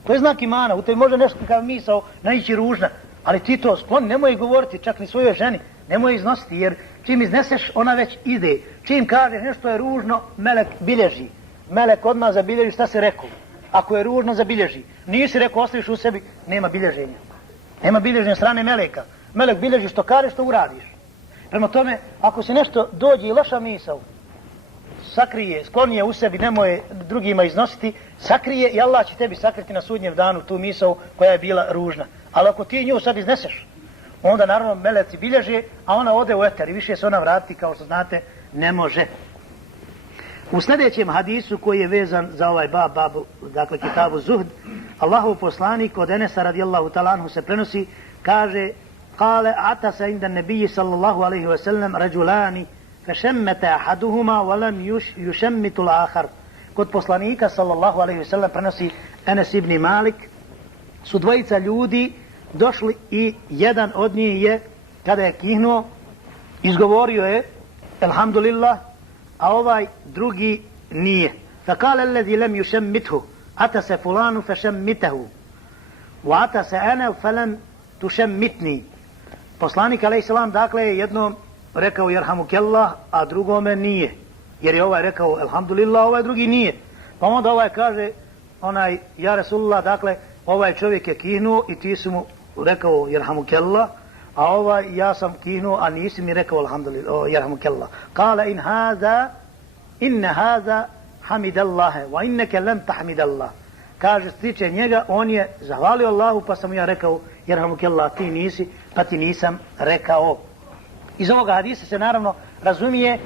To je znak imana, u tebi može nešto kao misao naići ružna, ali ti to skloni, nemoj govoriti čak ni svojoj ženi, nemoj iznositi, jer čim izneseš ona već ide. Čim kažeš nešto je ružno, melek bilježi. Melek odmah zabilježi šta se rekao. Ako je ružno, zabilježi. Nisi rekao, ostaviš u sebi, nema bilježenja. Nema bilježenja strane meleka. Melek bilježi što kažeš, što uradiš. Prema tome, ako se nešto dođe i loša misao, sakrije, skloni je u sebi, nemoj drugima iznositi, sakrije i Allah će tebi sakriti na sudnjem danu tu misao koja je bila ružna. Ali ako ti nju sad izneseš, onda naravno meleci bilježe, a ona ode u eter i više se ona vrati, kao što znate, ne može. U sljedećem hadisu koji je vezan za ovaj babu, dakle kitabu Zuhd, Allahov poslanik od Enesa radijallahu ta'ala anhu se prenosi, kaže, kale atasa inda nebiji sallallahu alaihi wa sallam rađulani, fešemmete ahaduhuma, walam yušemmitu l'ahar. Kod poslanika sallallahu alaihi wa sallam prenosi Enes ibn Malik, su dvojica ljudi došli i jedan od njih je, kada je kihnuo, izgovorio je, alhamdulillah, a ovaj drugi nije. Fakale allazi lem yušemmithu, ata se fulanu fešemmitehu, wa ata se ene felem tušemmitni. Poslanik a.s. dakle je jednom rekao jerhamukellah, a drugome nije. Jer je ovaj rekao alhamdulillah, a ovaj drugi nije. Pa onda ovaj kaže, ja Rasulullah, dakle, ovaj čovjek je kihnuo i ti si mu rekao jerhamukellah, a ovaj ja sam kihnuo, a nisi mi rekao alhamdulillah, jerhamukellah. Kale inna haza hamidallahe, wa inneke lem tahmidallah. Kaže, stiče njega, on je zahvalio Allahu, pa sam ja rekao jerhamukellah, ti nisi, pa ti nisam rekao. Iz ovoga hadisa se naravno razumije,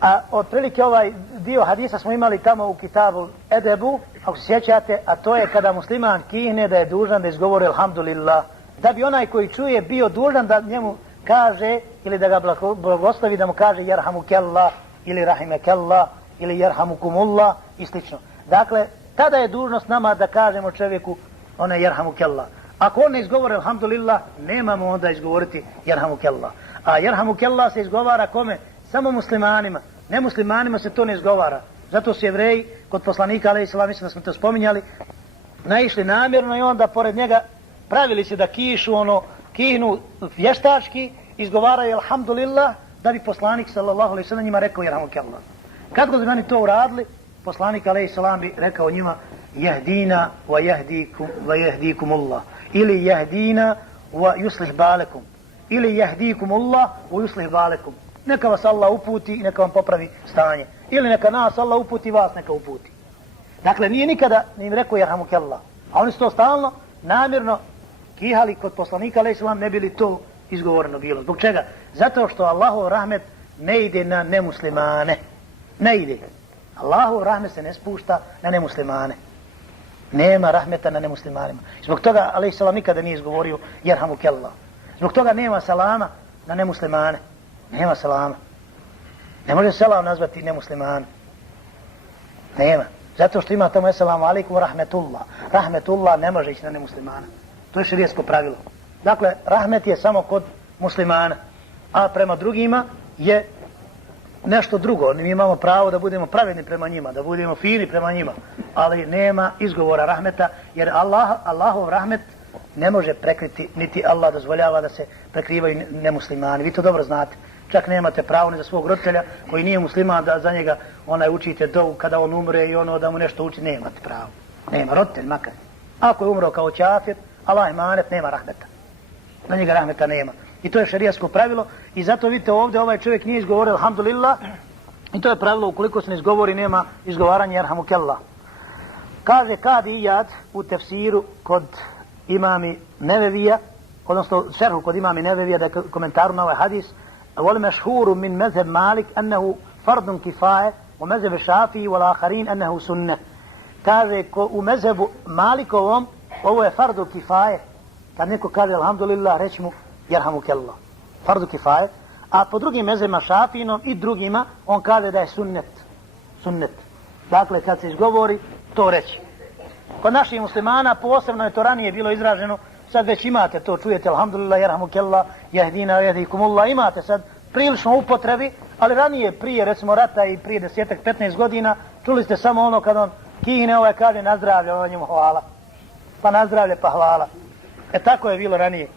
a otprilike ovaj dio hadisa smo imali tamo u kitabu Edebu, ako se sjećate, a to je kada musliman kihne da je dužan da izgovori alhamdulillah, da bi onaj koji čuje bio dužan da njemu kaže ili da ga blagoslovi da mu kaže jerhamukellah ili rahimekellah ili jerhamukumullah i slično. Dakle, tada je dužnost nama da kažemo čovjeku jerhamukellah. Ako on ne izgovori alhamdulillah, nemamo onda izgovoriti jerhamukellah. A jerhamukellah se izgovara kome? Samo muslimanima. Nemuslimanima se to ne izgovara. Zato su Jevreji kod poslanika, alejhi, mislim da smo to spominjali, naišli namjerno i onda pored njega pravili se da kihnu vještački, izgovaraju alhamdulillah, da bi poslanik sallallahu alejhi ve sellem njima rekao jerhamukellah. Kad god bi oni to uradili, poslanik alejhi bi rekao njima jahdina wa yahdikumullah ili jahdina wa yuslih balekum ili jahdikumullah wa yuslih balekum. Neka vas Allah uputi i neka vam popravi stanje. Ili neka nas Allah uputi, vas neka uputi. Dakle, nije nikada im rekao jerhamukellah. A oni su to stalno, namjerno kihali kod poslanika, alejhi selam, ne bi li to izgovoreno bilo. Zbog čega? Zato što Allahov rahmet ne ide na nemuslimane. Ne ide. Allahov rahmet se ne spušta na nemuslimane. Nema rahmeta na nemuslimanima. Zbog toga, alejhi selam, nikada nije izgovorio jerhamukellah. Zbog toga nema salama na nemuslimane. Nema selama. Ne može selam nazvati nemuslimane. Nema. Zato što ima tamo eselamu alaikum rahmetullah. Rahmetullah ne može ići na nemuslimana. To je šerijatsko pravilo. Dakle, rahmet je samo kod muslimana, a prema drugima je nešto drugo. Mi imamo pravo da budemo pravedni prema njima, da budemo fini prema njima, ali nema izgovora rahmeta, jer Allahov rahmet ne može prekriti, niti Allah dozvoljava da se prekrivaju nemuslimani. Vi to dobro znate. Čak nemate pravo ni za svog roditelja koji nije musliman da za njega učite dovu kada on umre i da mu nešto uči. Nemate pravo. Nema roditelj makar. Ako je umro kao čafir, Allah emanet, nema rahmeta. Na njega rahmeta nema. I to je šerijatsko pravilo i zato vidite ovdje ovaj čovjek nije izgovorio alhamdulillah i to je pravilo, ukoliko se ne izgovori nema izgovaranja jerhamukallah. Kaže Kadi Iyad u tefsiru kod imami Nevevija, odnosno šerhu kod imami Nevevija, da je komentaru na ovaj hadis: وَالْمَشْهُورُ مِنْ مَذْهَبْ مَالِكَ أَنَّهُ فَرْضٌ كِفَايَةٌ وَمَذْهَبُ الشَّافِعِيِّ وَالْآخَرِينَ أَنَّهُ سُنَّةٌ. Kaže u mezhebu Malikovom ovo je fardu kifaje. Kad neko kaže alhamdulillah, reći mu jerhamukallah. Fardu kifaje. A po drugim mezhebima Šafijinom i drugima on kaže da je sunnet. Sunnet. Dakle, kad se izgovori, to reći. Kod naših muslimana posebno je to ranije bilo izraženo. Sad već imate to, čujete alhamdulillah, jerhamukallah, jahdina, jahdikumullah, imate sad prilično upotrebi, ali ranije, prije recimo rata i prije 10-15 godina, čuli ste samo ono kad on kihne, kaže na zdravlje, njemu hvala. Pa na zdravlje, pa hvala. Tako je bilo ranije.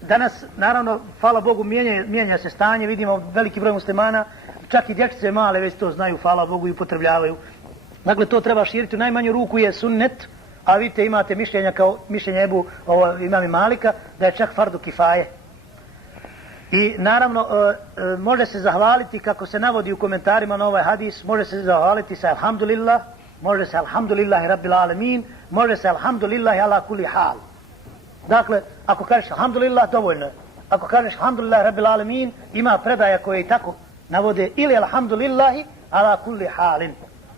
Danas, naravno, hvala Bogu, mijenja se stanje, vidimo veliki broj muslimana, čak i dječice male već to znaju, hvala Bogu, i upotrebljavaju. Dakle, to treba širiti. U najmanju ruku je sunnet, a vidite, imate mišljenja kao mišljenje imami Malika, da je čak fardu kifaje. I naravno, može se zahvaliti, kako se navodi u komentarima na ovaj hadis, može se zahvaliti sa alhamdulillah, može se alhamdulillahi rabbil alamin, može se alhamdulillahi ala kulli hal. Dakle, ako kažeš alhamdulillah, dovoljno je. Ako kažeš alhamdulillah rabbil alamin, ima predaja koje i tako navode ili alhamdulillahi ala kulli halin.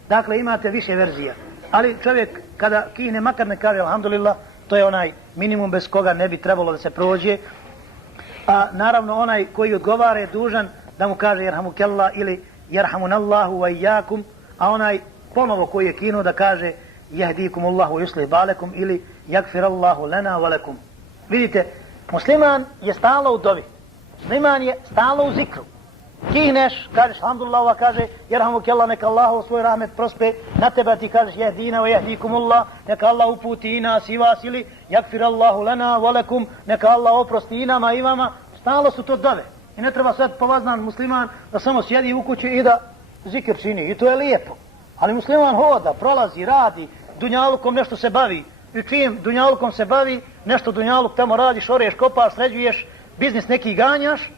Dakle, imate više verzija. Ali čovjek kada kihne makar ne kaže alhamdulillah, to je onaj minimum bez koga ne bi trebalo da se prođe. A naravno onaj koji odgovara je dužan da mu kaže jerhamukallah ili jerhamunallahu wa iyyakum, a onaj ponovo koji je kinuo da kaže jahdikumullahu wa yuslih balekum ili jagfirallahu lana wa lakum. Vidite, musliman je stalno u dovi. Musliman je stalno u zikru. Kihneš, kažeš alhamdulillah, kaže jerhamukallah, neka Allah u svoj rahmet prospe na tebe, ti kažeš jahdina wa jahdikumullah, neka Allah uputi i nas i vas, ili jagfirallahu lana wa lakum, neka Allah oprosti i nama i vama. Stalno su to dove. I ne treba sad povaznan musliman da samo sjedi u kući i da zikr čini. I to je lijepo. Ali musliman hoda, prolazi, radi, dunjalukom nešto se bavi. I čim dunjalukom se bavi, nešto dunjaluk tamo radiš, oreš, kopaš, sređuješ, biznis neki ganjaš,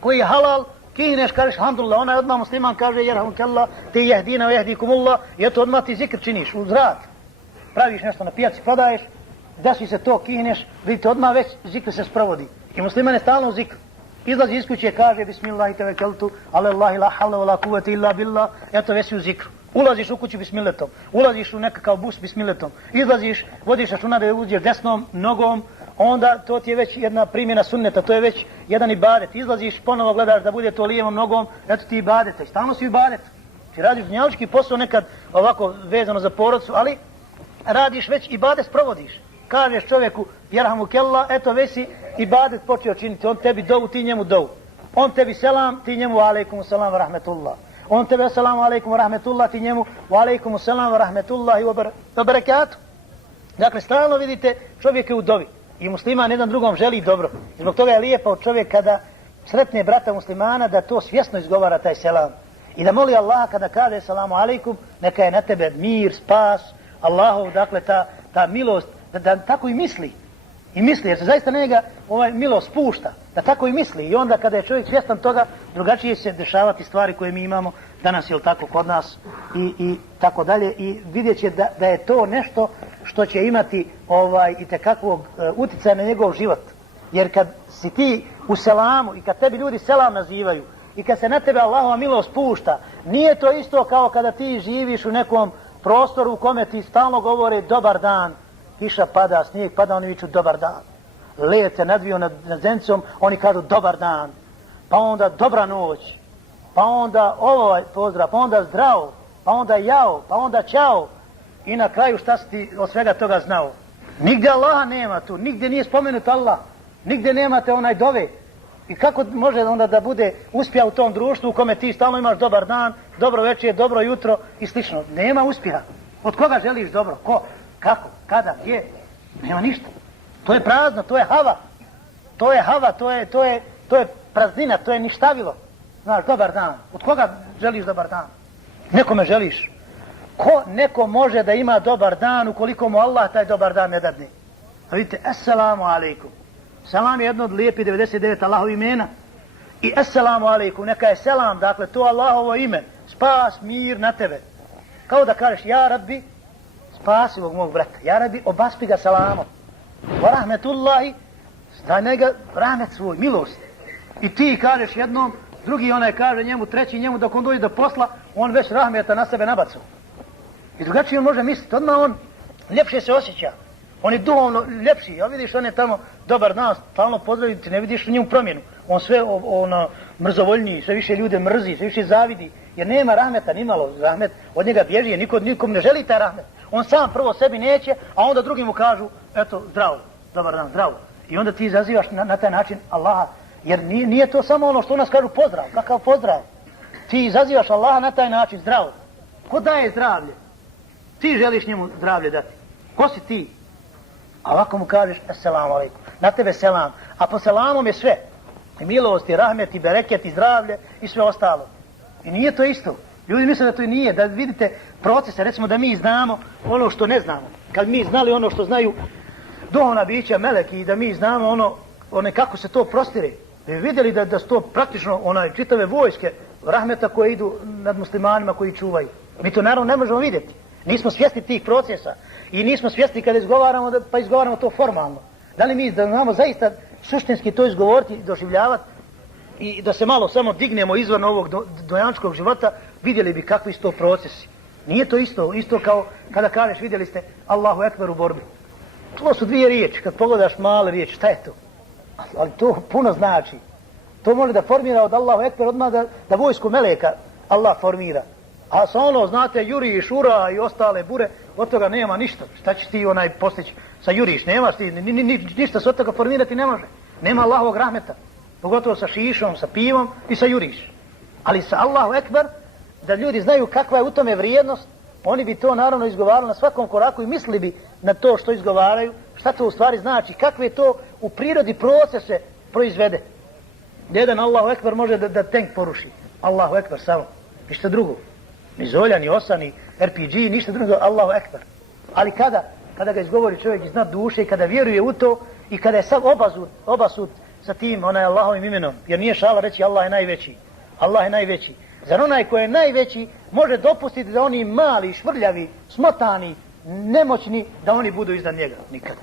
koji je halal, kihneš, kažeš alhamdulillah, onaj odmah musliman kaže jerhamukallah, ti jahdina wa jahdikumullah, i eto odmah ti zikr činiš, uz rad. Praviš nešto na pijaci, prodaješ, desi se to, kihneš, vidite, odmah već zikr se sprovodi. I musliman je stalno u zikru. Izlazi iz kuće, kaže bismillahi tevekeltu, ala Allahi la havla wa la kuvvete illa billah, eto već si u zikru. Ulaziš u kuću bismilletom, ulaziš u nekakav bus bismilletom, izlaziš, vodiš računa da uđeš desnom nogom, onda to ti je već jedna primjena sunneta, to je već jedan ibadet. Izlaziš, ponovo gledaš da bude to lijevom nogom, eto ti ibadeta i stalno si ibadet. Ti radiš dunjalučki posao nekad ovako vezano za porodcu, ali radiš već ibadet, sprovodiš. Kažeš čovjeku jerhamukallah, eto već si ibadet počeo činiti, on tebi dovu, ti njemu dovu. On tebi selam, ti njemu alejkum selam wa rahmetullah. On tebe assalamu alaikum wa rahmetullah, ti njemu wa alaikum salam wa rahmetullahi wa barakatuh. Dakle, stalno vidite, čovjek je u dovi. I musliman jedan drugom želi dobro. I zbog toga je lijepo od čovjek kada sretne brata muslimana da to svjesno izgovara taj selam. I da moli Allaha kada kaže salamu alaikum, neka je na tebe mir, spas, Allahov, dakle ta milost, da tako i misli. I misli, jer se zaista na njega milost spušta, da tako i misli. I onda kada je čovjek svjestan toga, drugačije se dešavati stvari koje mi imamo danas, jel tako, kod nas i tako dalje. I vidjet će da je to nešto što će imati itekakvog utjecaja na njegov život. Jer kad si ti u selamu i kad tebi ljudi selam nazivaju i kad se na tebe Allahova milost spušta, nije to isto kao kada ti živiš u nekom prostoru u kome ti stalno govore dobar dan, kiša pada, snijeg pada, oni viču dobar dan. Led se nadvio nad zencom, oni kažu dobar dan. Pa onda dobra noć. Pa onda pozdrav, pa onda zdravo, pa onda jao, pa onda čao. i na kraju šta si ti od svega toga znao? Nigdje Allaha nema tu, nigdje nije spomenut Allah, nigdje nemate onaj dove. I kako može onda da bude uspjeha u tom društvu u kome ti stalno imaš dobar dan, dobro večer, dobro jutro i slično? Nema uspjeha. Od koga želiš dobro? Ko? Kako? Kada? Gdje? Nema ništa. To je prazno, to je hava. To je hava, to je praznina, to je ništavilo. Znaš, dobar dan. Od koga želiš dobar dan? Nekome želiš. Ko neko može da ima dobar dan ukoliko mu Allah taj dobar dan ne dadne? A vidite, assalamu alaikum. Salam je jedno od lijepi 99 Allahovi imena. I assalamu alaikum, neka je selam, dakle to Allahovo ime. Spas, mir na tebe. Kao da kažeš, ja Rabbi, spasi ovog mog brata. Ja Rabbi, obaspi ga salamom. Wa rahmetullahi, daj ga rahmet svoj, milost. I ti kažeš jednom, drugi onaj kaže njemu, treći njemu, dok on dođe do posla, on već rahmeta na sebe nabacao. I drugačije on može misliti, odmah on ljepše se osjeća. On je duhovno ljepši, ja vidiš, on je tamo dobar dan, stalno pozdraviti, ti ne vidiš u njemu promjenu. On sve mrzovoljniji, sve više ljude mrzi, sve više zavidi, jer nema rahmeta, nimalo rahmet, od njega bježi, nikom ne želi taj rahmet. On sam prvo sebi neće, a onda drugi mu kažu, eto, zdravo, dobar dan, zdravo. I onda ti izazivaš na taj način Allaha, jer nije to samo ono što u nas kažu pozdrav, kakav pozdrav. Ti izazivaš Allaha na taj način, zdravo. Ko daje zdravlje? Ti želiš njemu zdravlje dati. Ko si ti? A ovako mu kažeš, assalamu alaikum, na tebe selam. A po selamom je sve. I milost, i rahmet, i bereket, i zdravlje, i sve ostalo. I nije to isto. Ljudi misle da to i nije, da vidite procese, recimo da mi znamo ono što ne znamo. Kad mi znali ono što znaju duhovna bića, meleki, i da mi znamo ono kako se to prostire. Vi vidjeli da su to praktično čitave vojske rahmeta koje idu nad muslimanima koji čuvaju. Mi to naravno ne možemo vidjeti. Nismo svjesni tih procesa i nismo svjesni kada izgovaramo, pa izgovaramo to formalno. Da li mi da znamo zaista suštinski to izgovoriti i doživljavati i da se malo samo dignemo izvan ovog dojančkog života, vidjeli bi kakvi su to procesi. Nije to isto kao kada kažeš, vidjeli ste Allahu Ekber u borbi. To su dvije riječi, kad pogledaš male riječi, šta je to? Ali to puno znači. To može da formira od Allahu Ekber odmah da vojsku meleka Allah formira. A sa znate, Juri i Šura i ostale bure, od toga nema ništa. Šta ćeš ti postići sa Juriš? Nemaš ti, ništa se od toga formirati ne može. Nema Allahovog rahmeta. Pogotovo sa šišom, sa pivom i sa Juriš. Ali sa Allahu Ekber, da ljudi znaju kakva je u tome vrijednost, oni bi to naravno izgovarali na svakom koraku i mislili bi na to što izgovaraju, šta to u stvari znači, kakve to u prirodi procese proizvede. Jedan Allahu Ekber može da tank poruši. Allahu Ekber samo. Ništa drugo. Ni Zolja, ni Osa, ni RPG, ništa drugo, Allahu Ekber. Ali kada ga izgovori čovjek iz dna duše i kada vjeruje u to i kada je sav obasut sa tim Allahovim imenom, jer nije šala reći Allah je najveći. Allah je najveći. Zar onaj koji je najveći može dopustiti da oni mali, švrljavi, smotani, nemoćni, da oni budu iznad njega? Nikada.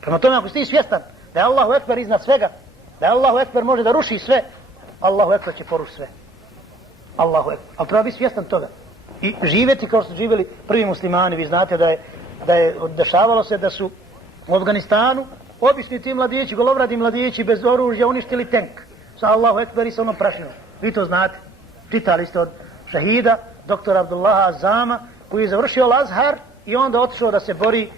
Prema tome, ako si ti svjestan da je Allahu Ekber iznad svega, da je Allahu Ekber može da ruši sve, Allahu Ekber će porušiti sve. Allahu Ekber. Ali treba biti svjestan toga. I živjeti kao što su živjeli prvi muslimani. Vi znate da je dešavalo se da su u Afganistanu obični ti mladići, golobradi mladići bez oružja uništili tank sa Allahu Ekber i sa onom prašinom. Vi to znate. Čitali ste od šahida, doktora Abdullaha Azama, koji je završio Al-Azhar i onda otišao da se bori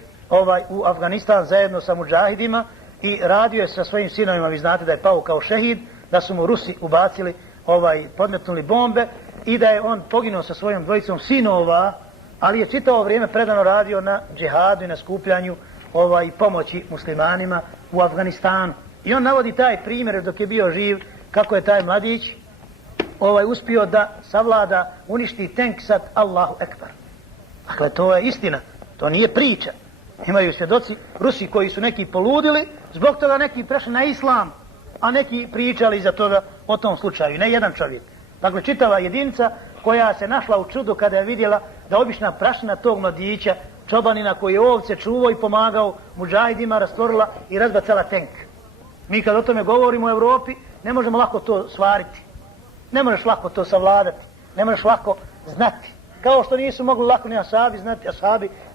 u Afganistan zajedno sa mudžahidima i radio je sa svojim sinovima. Vi znate da je pao kao šehid, da su mu Rusi ubacili podmetnuli bombe i da je on poginuo sa svojom dvojicom sinova, ali je čitavo vrijeme predano radio na džihadu i na skupljanju pomoći muslimanima u Afganistanu. I on navodi taj primjer dok je bio živ, kako je taj mladić uspio da savlada, uništi tank sad Allahu Ekber. Dakle, to je istina, to nije priča. Imaju svjedoci Rusi koji su neki poludili, zbog toga neki prešli na islam, a neki pričali iza toga o tom slučaju, ne jedan čovjek. Dakle, čitava jedinica koja se našla u čudu kada je vidjela da obična prašina tog mladića, čobanina koji je ovce čuvao i pomagao mudžahidima, rastvorila i razbacala tank. Mi kad o tome govorimo u Europi, ne možemo lako to svariti. Ne možeš lako to savladati. Ne možeš lako znati. Kao što nisu mogli lako ni ashabi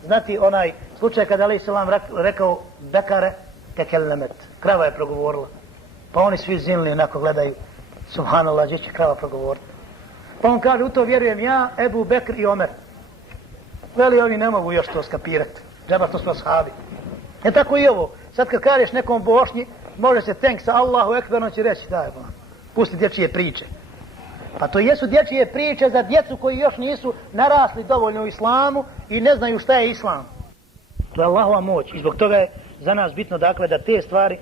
znati onaj slučaj kada alejhi selam rekao bekare tekellemet. Krava je progovorila. Pa oni svi zinili onako gledaju. Subhanallah, gdje će krava progovoriti? Pa on kaže, u to vjerujem ja, Ebu Bekr i Omer. Veli, ovi ne mogu još to skapirati. Džaba, to smo ashabi. E tako i ovo. Sad kad kažeš nekom Bošnji, može se tenk sa Allahu Ekber, on će reći, daj, pusti dječje priče. Pa to jesu dječje priče za djecu koji još nisu narasli dovoljno u islamu i ne znaju šta je islam. To je Allahova moć i zbog toga je za nas bitno, dakle, da te stvari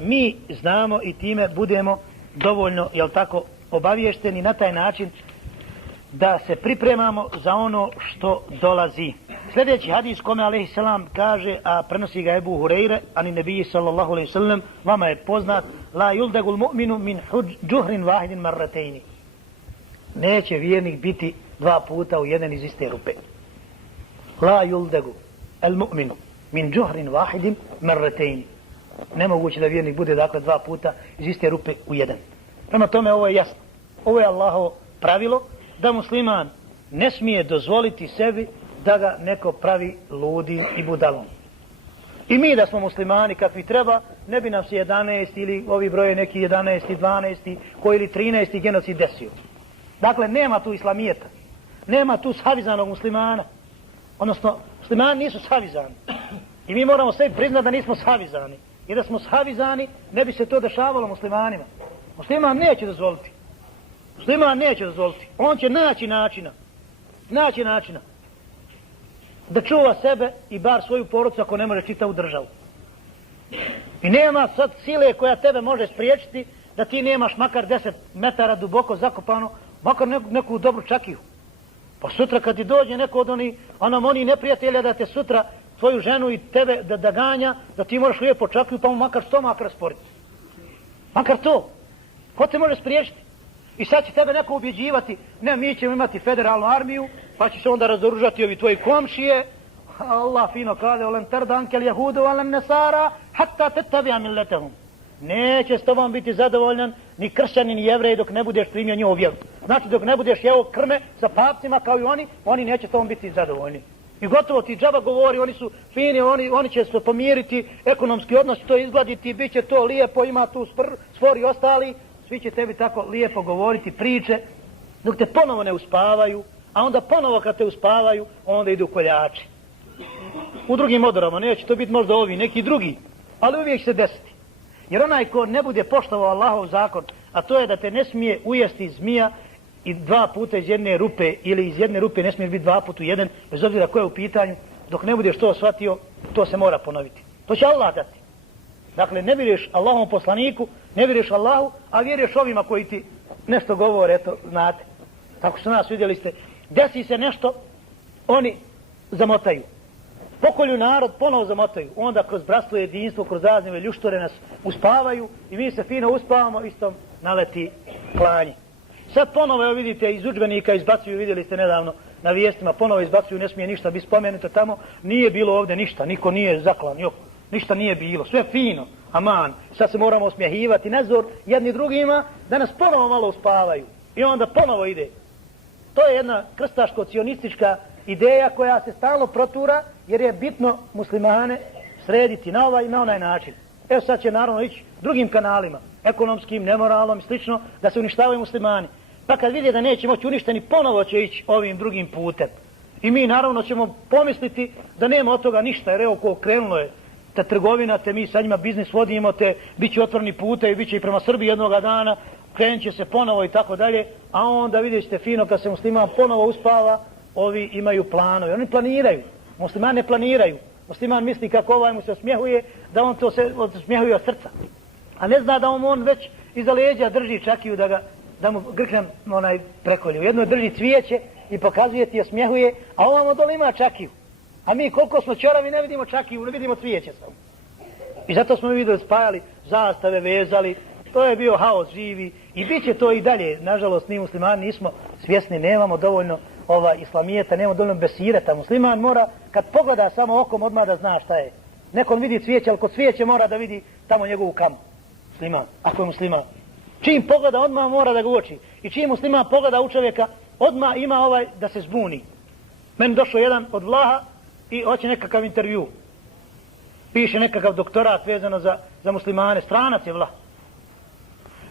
mi znamo i time budemo dovoljno, jel tako, obaviješteni na taj način da se pripremamo za ono što dolazi. Sljedeći hadis kome alejselam kaže, a prenosi ga Ebu Hureyre, ani nebiji sallallahu alejhi ve sellem, vama je poznat, la yuldagul mu'minu min džuhrin vahidin marratejni. Neće vjernik biti dva puta u jedan iz iste rupe. La yuldagu al mu'minu min džuhrin vahidin marratejni. Nemoguće da vjernik bude, dakle, dva puta iz iste rupe u jedan. Prema tome, ovo je jasno. Ovo je Allahovo pravilo, da musliman ne smije dozvoliti sebi da ga neko pravi ludi i budalom. I mi da smo muslimani kakvi treba, ne bi nam se 11 ili ovi broje neki 11, 12 koji ili 13 genocid desio. Dakle, nema tu islamijeta, nema tu savizanog muslimana. Odnosno, muslimani nisu savizani. I mi moramo sebi priznati da nismo savizani. I da smo savizani, ne bi se to dešavalo muslimanima. Musliman neće dozvoliti. Musliman neće dozvoliti. On će naći načina da čuva sebe i bar svoju porodicu ako ne može čitavu državu. I nema sad sile koja tebe može spriječiti da ti nemaš makar 10 metara duboko zakopano, makar neku dobru čakiju. Pa sutra kad ti dođe neko od oni neprijatelja da te sutra tvoju ženu i tebe da ganja, da ti moraš lijepo čakiju pa mu makar stomak rasporiti. Makar to. Ko te može spriječiti? I sad će tebe neko ubjeđivati, ne, mi ćemo imati federalnu armiju, pa će se onda razoružati ovi tvoji komšije. Allah fino kaže, olen terdankel jehudu, olen nesara, hatta tetabija milletehum. Neće s tobom biti zadovoljan ni kršćanin ni jevrej dok ne budeš primio njihovu vjeru. Znači dok ne budeš jeo krme sa papcima kao i oni neće s tobom biti zadovoljni. I gotovo ti džaba govori, oni su fini, oni će se pomiriti, ekonomski odnos to izgladiti, bit će to lijepo, ima tu spor i ostali. Svi će tebi tako lijepo govoriti priče, dok te ponovo ne uspavaju, a onda ponovo kad te uspavaju, onda idu koljači. U drugim odorama, neće to biti možda ovi, neki drugi, ali uvijek se desiti. Jer onaj ko ne bude poštovao Allahov zakon, a to je da te ne smije ujesti zmija i dva puta iz jedne rupe, ili iz jedne rupe ne smiješ biti dva puta u jedan, bez obzira ko je u pitanju, dok ne budeš to shvatio, to se mora ponoviti. To će Allah dati. Dakle, ne vjeruješ Allahom poslaniku, ne vjeruješ Allahu, a vjeruješ ovima koji ti nešto govore, eto, znate. Tako su nas, vidjeli ste, desi se nešto, oni zamotaju. Pokolju narod, ponovo zamotaju. Onda kroz bratstvo i jedinstvo, kroz razne ljuštore nas uspavaju i mi se fino uspavamo, istom naleti klanje. Sad ponovo, evo vidite, iz udžbenika izbacuju, vidjeli ste nedavno na vijestima, ponovo izbacuju, ne smije ništa biti spomenuto tamo, nije bilo ovdje ništa, niko nije zaklan, ništa nije bilo, sve fino, aman. Sad se moramo osmjehivati, nazor jedni drugima, da nas ponovo malo uspavaju. I onda ponovo ide. To je jedna krstaško-cionistička ideja koja se stalno protura, jer je bitno muslimane srediti na ovaj i na onaj način. Evo sad će naravno ići drugim kanalima, ekonomskim, nemoralom i slično, da se uništavaju muslimani. Pa kad vidje da neće moći uništeni, ponovo će ići ovim drugim putem. I mi naravno ćemo pomisliti da nema od toga ništa, jer evo ko krenulo je ta trgovina, te mi sa njima biznis vodimo, te bit će otvoreni putevi, bit će i prema Srbiji jednoga dana, krenut će se ponovo i tako dalje, a onda vidjet ćete fino kad se musliman ponovo uspava, ovi imaju planove, oni planiraju, musliman ne planiraju, musliman misli kako ovaj mu se osmjehuje, da on to se osmjehuje od srca, a ne zna da on već iza leđa drži čakiju da mu grknem prekolju, jedno drži cvijeće i pokazuje ti osmjehuje, a ovamo dole ima čakiju. A mi koliko smo ćoravi ne vidimo čakiju, ne vidimo cvijeće samo. I zato smo mi vidjeli spajali, zastave vezali, to je bio haos živi i bit će to i dalje. Nažalost, mi muslimani nismo svjesni, nemamo dovoljno islamijeta, nemamo dovoljno besireta. Musliman mora, kad pogleda samo okom, odmah da zna šta je. Nekom vidi cvijeće, ali kod cvijeće mora da vidi tamo njegovu kamu. Musliman, ako je musliman. Čim pogleda, odmah mora da ga uoči. I čim musliman pogleda u čovjeka, odmah ima da se zbuni. Meni došao jedan od Vlaha i hoće nekakav intervju. Piše nekakav doktorat vezano za muslimane, stranac je Vlah.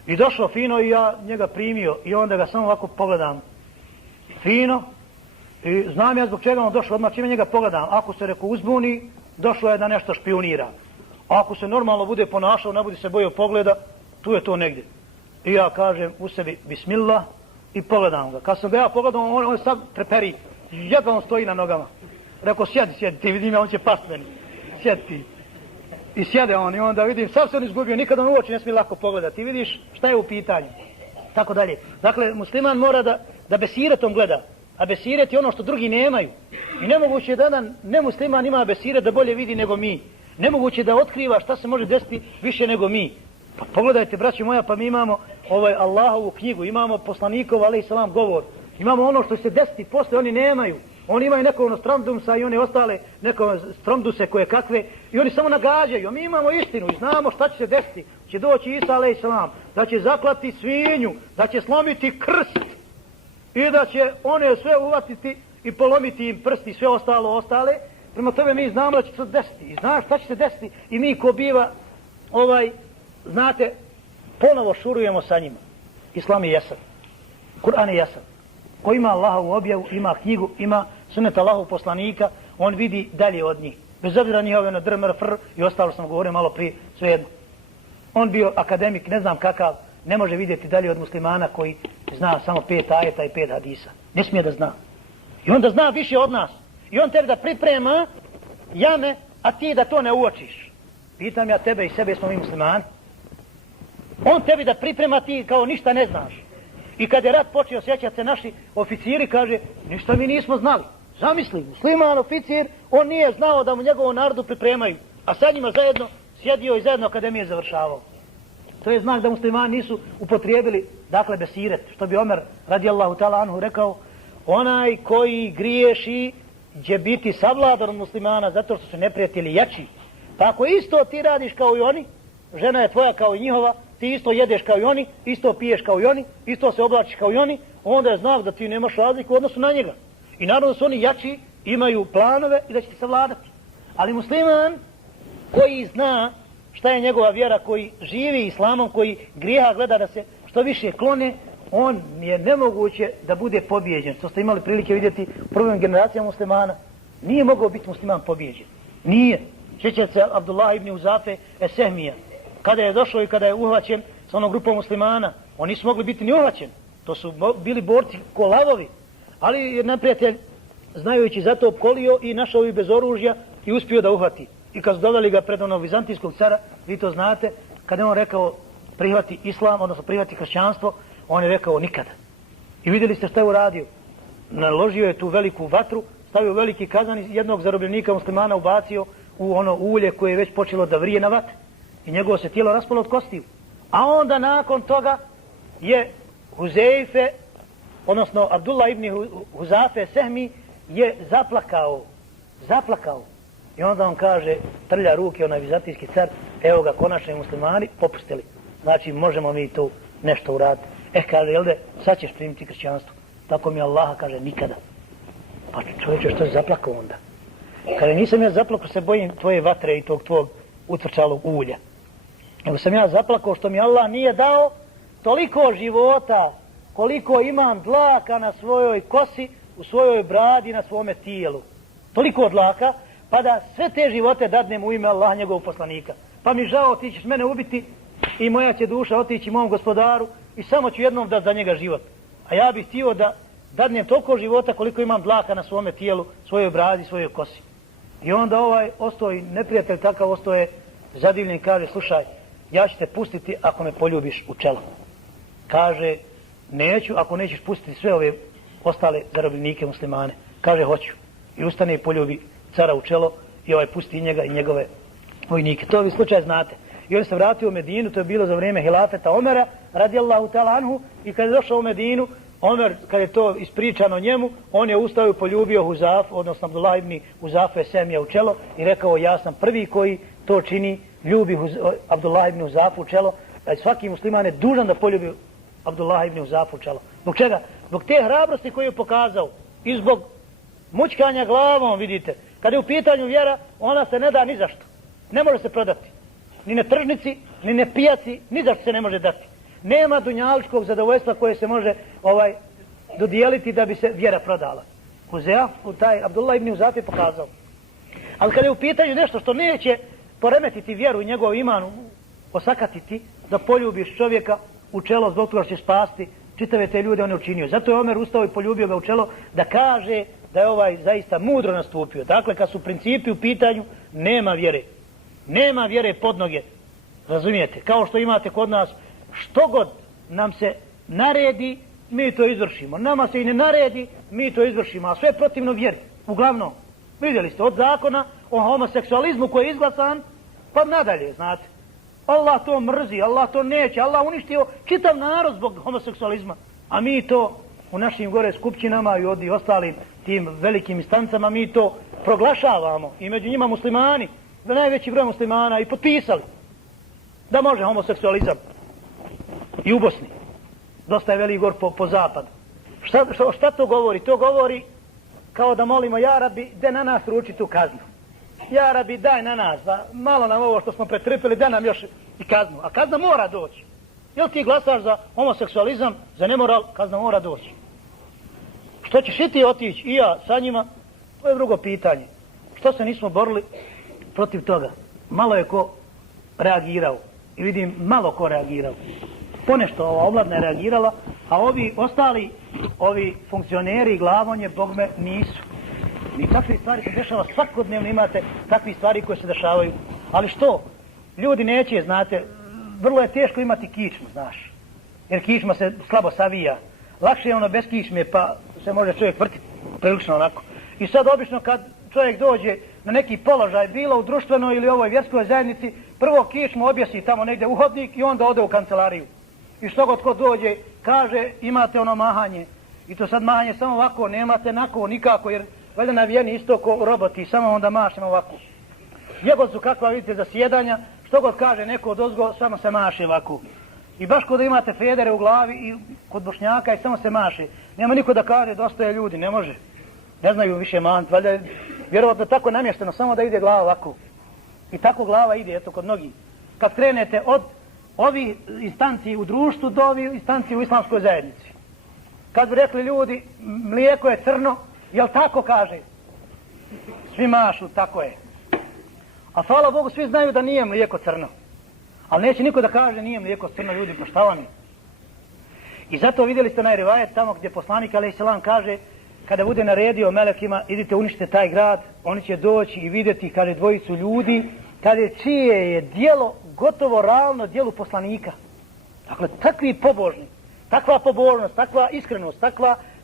I došao fino i ja njega primio i onda ga samo ovako pogledam. Fino I znam ja zbog čega on došao, odmah čime njega pogledam. Ako se reko uzbuni, došlo je da nešto špionira. A ako se normalno bude ponašao, ne bude se bojao pogleda, tu je to negdje. I ja kažem u sebi bismillah i pogledam ga. Kad sam ga ja pogledao, on sad treperi. Jedva on stoji na nogama. Rekao, sjedi, ti vidim ja, on će past meni. Sjedi ti. I sjede on i onda vidim, sam se on izgubio, nikad on u oči ne smije lako pogledati. Ti vidiš šta je u pitanju. Tako dalje. Dakle, musliman mora da besiretom gleda. A besiret je ono što drugi nemaju. I nemoguće je da jedan nemusliman ima besiret da bolje vidi nego mi. Nemoguće je da otkriva šta se može desiti više nego mi. Pa pogledajte, braći moja, pa mi imamo Allahovu knjigu, imamo poslanikov, alejhi selam, govor. Imamo ono što se desiti, posle oni nemaju. Oni imaju neko Nostrandumsa i one ostale, neko Stromduse koje kakve, i oni samo nagađaju. A mi imamo istinu i znamo šta će se desiti. Će doći Isa, alejhi selam, da će zaklati svinju, da će slomiti krst i da će one sve uvatiti i polomiti im prsti i sve ostale. Prema tome mi znamo da će se desiti i znaš šta će se desiti i mi ko biva znate, ponovo šurujemo sa njima. Islam je jasan. Kur'an je jasan. Ko ima Allahovu objavu, ima knjigu, ima sunnet Allahov poslanika, on vidi dalje od njih. Bez obzira njihove na drmr, fr i ostalo sam govorio malo prije, svejedno. On bio akademik, ne znam kakav, ne može vidjeti dalje od muslimana koji zna samo 5 ajeta i 5 hadisa. Ne smije da zna. I on da zna više od nas. I on tebi da priprema jame, a ti da to ne uočiš. Pitam ja tebe i sebe, smo mi muslimani. On tebi da priprema, ti kao ništa ne znaš. I kad je rat počeo, sjećat se naši oficiri, kaže, ništa mi nismo znali. Zamisli, musliman oficir, on nije znao da mu njegovom narodu pripremaju. A sa njima zajedno sjedio i zajedno akademije završavao. To je znak da muslimani nisu upotrijebili, dakle, besiret. Što bi Omer, radijallahu ta'ala anhu, rekao, onaj koji griješi će biti savladan od muslimana zato što su neprijatelji jači. Pa ako isto ti radiš kao i oni, žena je tvoja kao i njihova, ti isto jedeš kao i oni, isto piješ kao i oni, isto se oblačiš kao i oni, onda je znak da ti nemaš razliku u odnosu na njega. I naravno da su oni jači, imaju planove i da će ti savladati. Ali musliman koji zna šta je njegova vjera, koji živi islamom, koji grijeha gleda da se što više klone, on je nemoguće da bude pobijeđen. To ste imali prilike vidjeti u prvim generacijama muslimana. Nije mogao biti musliman pobijeđen. Nije. Sjećate se Abdullah ibn Uzafe Esehmija. Kada je došao i kada je uhvaćen sa onom grupom muslimana, oni nisu mogli biti ni uhvaćeni. To su bili borci ko lavovi. Ali je neprijatelj, znajući za to, opkolio i našao ih bez oružja i uspio da uhvati. I kad su doveli ga pred onog vizantijskog cara, vi to znate, kada je on rekao prihvati islam, odnosno prihvati hrišćanstvo, on je rekao nikada. I vidjeli ste šta je uradio. Naložio je tu veliku vatru, stavio veliki kazan i jednog zarobljenika muslimana ubacio u ono ulje koje je već počelo da vrije na vatru. I njegovo se tijelo raspalo od kostiju. A onda nakon toga je Huzeife, odnosno Abdullah ibn Huzafe Sehmi je zaplakao. I onda on kaže, trlja ruke, onaj vizantijski car, evo ga, konačno muslimani popustili. Znači, možemo mi tu nešto uraditi. Kaže, jel de, sad ćeš primiti kršćanstvo. Tako mi Allaha kaže, nikada. Pa čovječe, što je zaplakao onda? Kaže, nisam ja zaplakao, se bojim tvoje vatre i tog tvog utvrčalog ulja. Nego sam ja zaplakao što mi Allah nije dao toliko života, koliko imam dlaka na svojoj kosi, u svojoj bradi, na svome tijelu. Toliko dlaka, pa da sve te živote dadnem u ime Allaha, njegovog poslanika. Pa mi žao, ti ćeš mene ubiti i moja će duša otići mom gospodaru i samo ću jednom dati za njega život. A ja bih htio da dadnem toliko života koliko imam dlaka na svome tijelu, svojoj bradi, svojoj kosi. I onda ostoji neprijatelj takav, ostoje zadivljen i kaže, slušaj, ja ću te pustiti ako me poljubiš u čelo. Kaže, neću ako nećeš pustiti sve ove ostale zarobljenike muslimane. Kaže, hoću. I ustane i poljubi cara u čelo i pusti njega i njegove vojnike. To vi slučaj znate. I on se vratio u Medinu, to je bilo za vrijeme hilafeta Omera, radijallahu ta'ala anhu, i kad je došao u Medinu, Omer, kad je to ispričano njemu, on je ustao i poljubio Huzaf, odnosno Abdullah ibn Huzafe Semija u čelo i rekao, ja sam prvi koji to čini, ljubi Abdullah ibn Huzafu u čelo, da svaki musliman je dužan da poljubi Abdullah ibn Huzafu u čelo. Zbog čega? Zbog te hrabrosti koju je pokazao i zbog mučkanja glavom, vidite. Kad je u pitanju vjera, ona se ne da ni zašto. Ne može se prodati. Ni na tržnici, ni na pijaci, ni zašto se ne može dati. Nema dunjaličkog zadovoljstva koje se može dodijeliti da bi se vjera prodala. taj Abdullah ibn Uzaf je pokazao. Ali kada je u pitanju nešto što neće poremetiti vjeru i njegov iman, osakatiti, da poljubiš čovjeka u čelo zbog toga što će spasti čitave te ljude, on je učinio. Zato je Omer ustao i poljubio ga u čelo da kaže da je ovaj zaista mudro nastupio. Dakle, kad su principi u pitanju, nema vjere. Nema vjere pod noge. Razumijete? Kao što imate kod nas, što god nam se naredi, mi to izvršimo. Nama se i ne naredi, mi to izvršimo. A sve je protivno vjeri. Uglavnom, vidjeli ste, od zakona o homoseksualizmu koji je izglasan, pa nadalje, znate. Allah to mrzi, Allah to neće, Allah uništio čitav narod zbog homoseksualizma. A mi to u našim gore skupćinama i ostalim tim velikim instancama, mi to proglašavamo. I među njima muslimani, najveći broj muslimana i potpisali da može homoseksualizam. I u Bosni. Dosta je velik gor po zapadu. Šta to govori? To govori kao da molimo, ja Rabbi, de na nas ruči tu kaznu. Ja Rabbi, daj na nas, da malo nam ovo što smo pretrpili, da nam još i kaznu. A kazna mora doći. Jel ti glasaš za homoseksualizam, za nemoral, kazna mora doći. Što ćeš i ti otići i ja sa njima, to je drugo pitanje. Što se nismo borili protiv toga? Malo je ko reagirao. I vidim, malo ko reagirao. Ponešto ova omladna je reagirala, a ovi ostali, ovi funkcioneri i glavonje, bogme, nisu. I takve stvari se dešava svakodnevno, imate takve stvari koje se dešavaju. Ali što? Ljudi neće, znate, vrlo je teško imati kičmu, znaš. Jer kičma se slabo savija. Lakše je ono bez kičme, pa se može čovjek vrtiti prilično onako. I sad obično kad čovjek dođe na neki položaj, bilo u društvenoj ili ovoj vjerskoj zajednici, prvo kičmu objesi tamo negdje u hodnik i onda ode u kancelariju. I što god ko dođe, kaže, imate ono mahanje. I to sad mahanje samo ovako, nemate nako nikako, jer valjda navijeni isto ko roboti, samo onda mašemo ovako. Gdje god su kakva, vidite, zasjedanja, što god kaže neko odozgo, samo se maše ovako. I baš kod da imate federe u glavi i kod Bošnjaka i samo se maše. Nema niko da kaže, dosta je ljudi, ne može. Ne znaju više mahant, valjda je vjerovatno tako namješteno, samo da ide glava ovako. I tako glava ide, eto, kod mnogih. Kad krenete od ovih instanci u društvu do ovih instanci u islamskoj zajednici. Kad bi rekli ljudi, mlijeko je crno, jel tako kaže? Svi mašu, tako je. A hvala Bogu, svi znaju da nije mlijeko crno. Ali neće niko da kaže nije mlijeko crno, ljudi, pa šta vam je? I zato vidjeli ste onaj rivajet tamo gdje poslanik a.s. kaže, kada bude naredio melekima, idite uništite taj grad, oni će doći i vidjeti, kaže, dvojicu ljudi, kaže, čije je dijelo gotovo ravno dijelu poslanika. Dakle, takvi pobožni, takva pobožnost, takva iskrenost,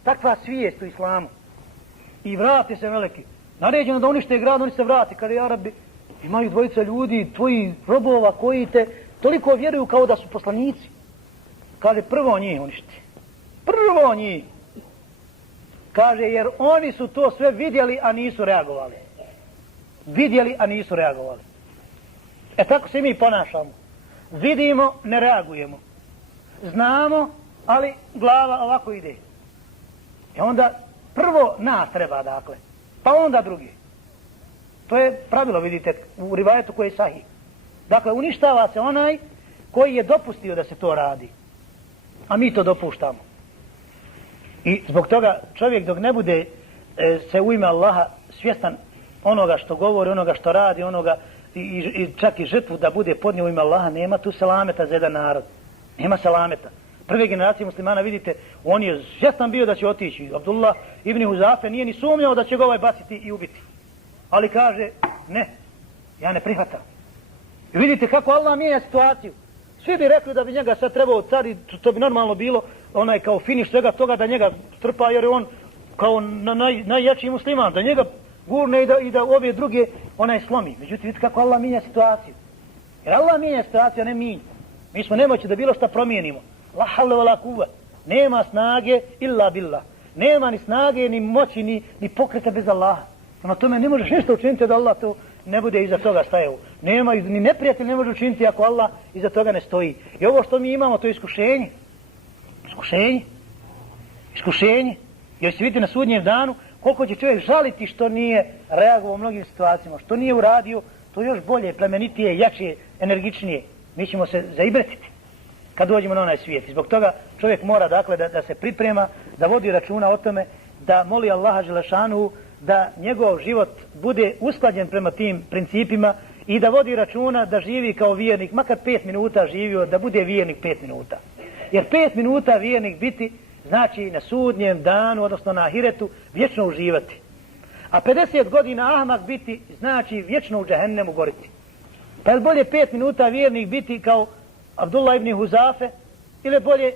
takva svijest u islamu. I vrati se meleki. Naređeno da unište grad, oni se vrati. Kada je Arabi, imaju dvojica ljudi, tvoji robova koji te toliko vjeruju kao da su poslanici. Kaže, prvo njih uništi. Prvo njih. Kaže, jer oni su to sve vidjeli, a nisu reagovali. Vidjeli, a nisu reagovali. E tako se mi ponašamo. Vidimo, ne reagujemo. Znamo, ali glava ovako ide. I onda prvo nas treba, dakle, pa onda drugi. To je pravilo, vidite, u rivajetu koji je sahih. Dakle, uništava se onaj koji je dopustio da se to radi. A mi to dopuštamo. I zbog toga čovjek dok ne bude se u ime Allaha svjestan onoga što govori, onoga što radi, onoga i čak i žrtvu da bude podnio u ime Allaha, nema tu selameta za jedan narod. Nema selameta. Prve generacije muslimana, vidite, on je svjestan bio da će otići. Abdullah ibn Huzafe nije ni sumnjao da će ga ovaj baciti i ubiti. Ali kaže, ne, ja ne prihvatam. I vidite kako Allah mijenja situaciju. Svi bi rekli da bi njega sad trebao car, to bi normalno bilo onaj kao finiš svega toga da njega strpa, jer je on kao najjači musliman, da njega gurne i da ove druge onaj slomi. Međutim, vidite kako Allah mijenja situaciju. Jer Allah mijenja situaciju, a ne mi. Mi smo nemoći da bilo šta promijenimo. La havle wa la kuva. Nema snage illa billah. Nema ni snage, ni moći, ni pokreta bez Allaha. Prema tome ne možeš ništa učiniti da Allah to ne bude iza toga stajao. Nema, ni neprijatelj ne može učiniti ako Allah iza toga ne stoji. I ovo što mi imamo, to je iskušenje. Iskušenje. Iskušenje. Jer se vidite na sudnjem danu koliko će čovjek žaliti što nije reagovao u mnogim situacijama, što nije uradio, to još bolje, plemenitije, jače, energičnije. Mi ćemo se zaibretiti kad dođemo na onaj svijet. I zbog toga čovjek mora, dakle, da se priprema, da vodi računa o tome da moli Allaha Želešanu da njegov život bude usklađen prema tim principima i da vodi računa da živi kao vjernik, makar 5 minuta živio, da bude vjernik 5 minuta. Jer 5 minuta vjernik biti znači na sudnjem danu, odnosno na ahiretu, vječno uživati. A 50 godina ahmak biti znači vječno u džehennemu goriti. Pa je bolje 5 minuta vjernik biti kao Abdullah ibn Huzafe, ili bolje